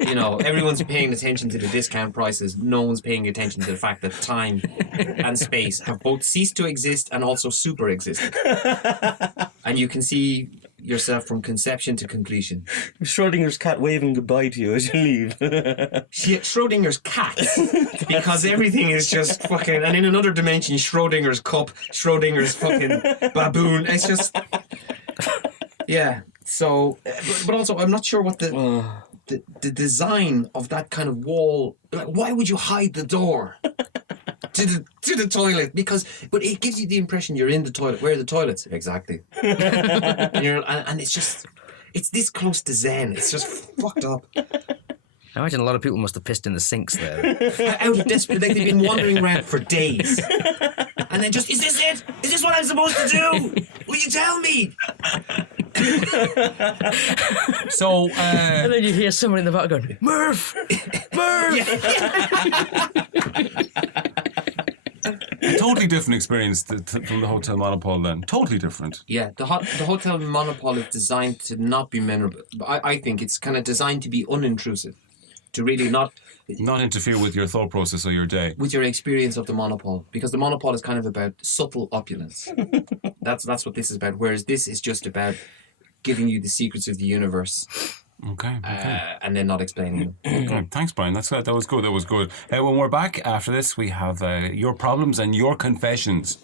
Everyone's paying attention to the discount prices. No one's paying attention to the fact that time and space have both ceased to exist and also super exist. And you can see, yourself from conception to completion. Schrodinger's cat waving goodbye to you as you leave. Schrodinger's cat, because everything is just fucking. And in another dimension, Schrodinger's cup, Schrodinger's fucking baboon. It's just, yeah. So, but also, I'm not sure what the design of that kind of wall. Like, why would you hide the door to the toilet? But it gives you the impression you're in the toilet. Where are the toilets? Exactly. and it's just, it's this close to Zen. It's just fucked up. I imagine a lot of people must have pissed in the sinks there. Out of desperate, like they've been wandering around for days. And then just, is this it? Is this what I'm supposed to do? Will you tell me? So, And then you hear someone in the back going, Murph! Murph! a totally different experience from the Hotel Monopole then. Totally different. Yeah, the Hotel Monopole is designed to not be memorable. I think it's kind of designed to be unintrusive, to really not interfere with your thought process or your day. with your experience of the Monopole, because the Monopole is kind of about subtle opulence. That's what this is about. Whereas this is just about giving you the secrets of the universe, Okay. and then not explaining them. Okay. Thanks, Brian. That was good. That was good. When we're back after this, we have your problems and your confessions.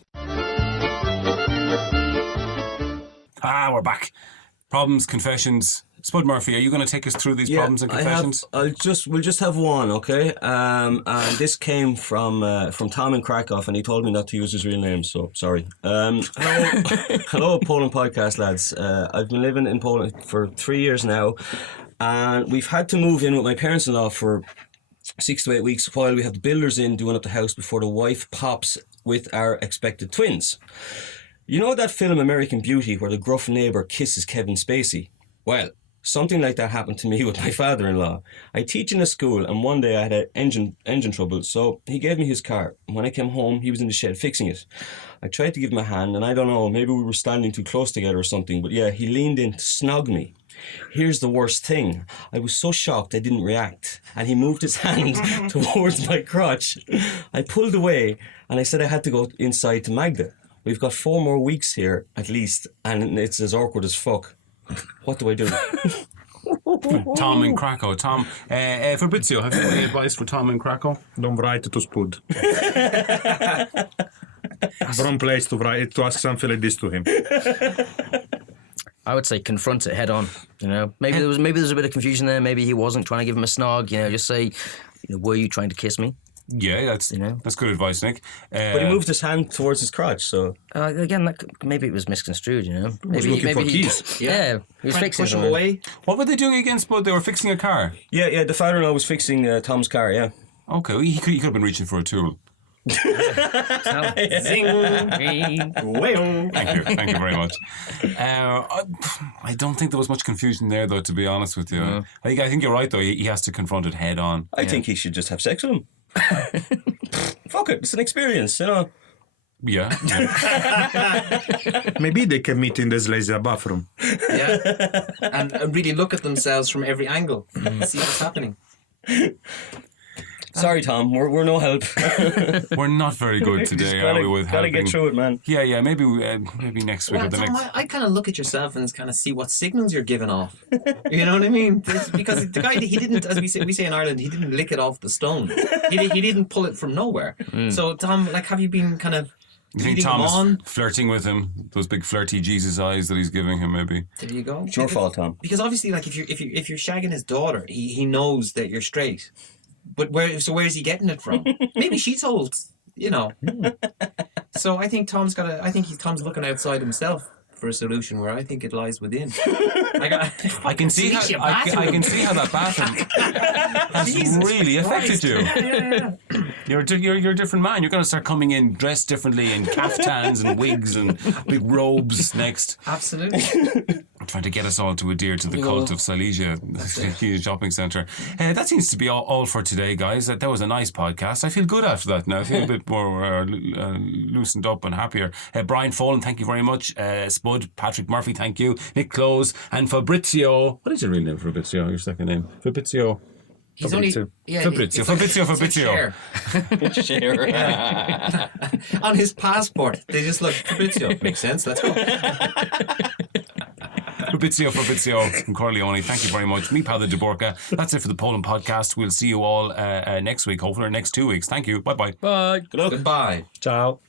We're back. Problems, confessions. Spud Murphy, are you going to take us through these problems and confessions? We'll just have one, okay? And this came from Tom in Krakow, and he told me not to use his real name, so sorry. Hello, Poland podcast lads. I've been living in Poland for 3 years now, and we've had to move in with my parents-in-law for 6 to 8 weeks while we have the builders in doing up the house before the wife pops with our expected twins. You know that film American Beauty where the gruff neighbour kisses Kevin Spacey? Well, something like that happened to me with my father-in-law. I teach in a school, and one day I had an engine trouble, so he gave me his car. And when I came home, he was in the shed fixing it. I tried to give him a hand, and I don't know, maybe we were standing too close together or something, but yeah, he leaned in to snog me. Here's the worst thing. I was so shocked I didn't react, and he moved his hand towards my crotch. I pulled away, and I said I had to go inside to Magda. We've got 4 more weeks here, at least, and it's as awkward as fuck. What do I do? Tom in Krakow. Tom, Fabrizio, have you any advice for Tom in Krakow? Don't write to Spud. Wrong place to ask something like this to him. I would say confront it head on. You know, maybe there was a bit of confusion there. Maybe he wasn't trying to give him a snog. You know, just say, were you trying to kiss me? Yeah, that's good advice, Nick. But he moved his hand towards his crotch, so... Again, maybe it was misconstrued, you know? Maybe looking for keys. Yeah, he was fixing push him something. away. What were they doing again, Spud? They were fixing a car. Yeah, the father-in-law was fixing Tom's car, yeah. Okay, he could have been reaching for a tool. Zing. Well. Thank you very much. I don't think there was much confusion there, though, to be honest with you. No. I think you're right, though. He has to confront it head on. I think he should just have sex with him. Fuck it, it's an experience, you know. Yeah. Maybe they can meet in this lazy bathroom. Yeah. And really look at themselves from every angle. See what's happening. Sorry, Tom, we're no help. We're not very good today, are we? With gotta helping? get through it, man. Yeah. Maybe next week Well, or the Tom, next. I kind of look at yourself and kind of see what signals you're giving off. You know what I mean? Because the guy, he didn't, as we say in Ireland, he didn't lick it off the stone. He didn't pull it from nowhere. So, Tom, have you been kind of You think leading Tom him is on? flirting with him? Those big flirty Jesus eyes that he's giving him, maybe. There you go. It's your fault, Tom. Because obviously, if you're shagging his daughter, he knows that you're straight. But where's he getting it from? Maybe she told, So I think Tom's looking outside himself for a solution where I think it lies within. I can see how that bathroom has really affected you. Yeah. You're a different man. You're going to start coming in dressed differently in caftans and wigs and big robes next. Absolutely. Trying to get us all to adhere to the cult of Silesia, the shopping centre. That seems to be all for today, guys. That was a nice podcast. I feel good after that now. I feel a bit more loosened up and happier. Brian Folan, thank you very much. Spud, Patrick Murphy, thank you. Nick Close and Fabrizio. What is your real name, Fabrizio? Your second name? Fabrizio. He's Fabrizio. Fabrizio. On his passport, they just look Fabrizio. Makes sense. Let's go. Fabrizio from Corleone. Thank you very much. Me, Padre de Borca. That's it for the Poland podcast. We'll see you all next week, hopefully, or next 2 weeks. Thank you. Bye-bye. Bye. Goodbye. Ciao.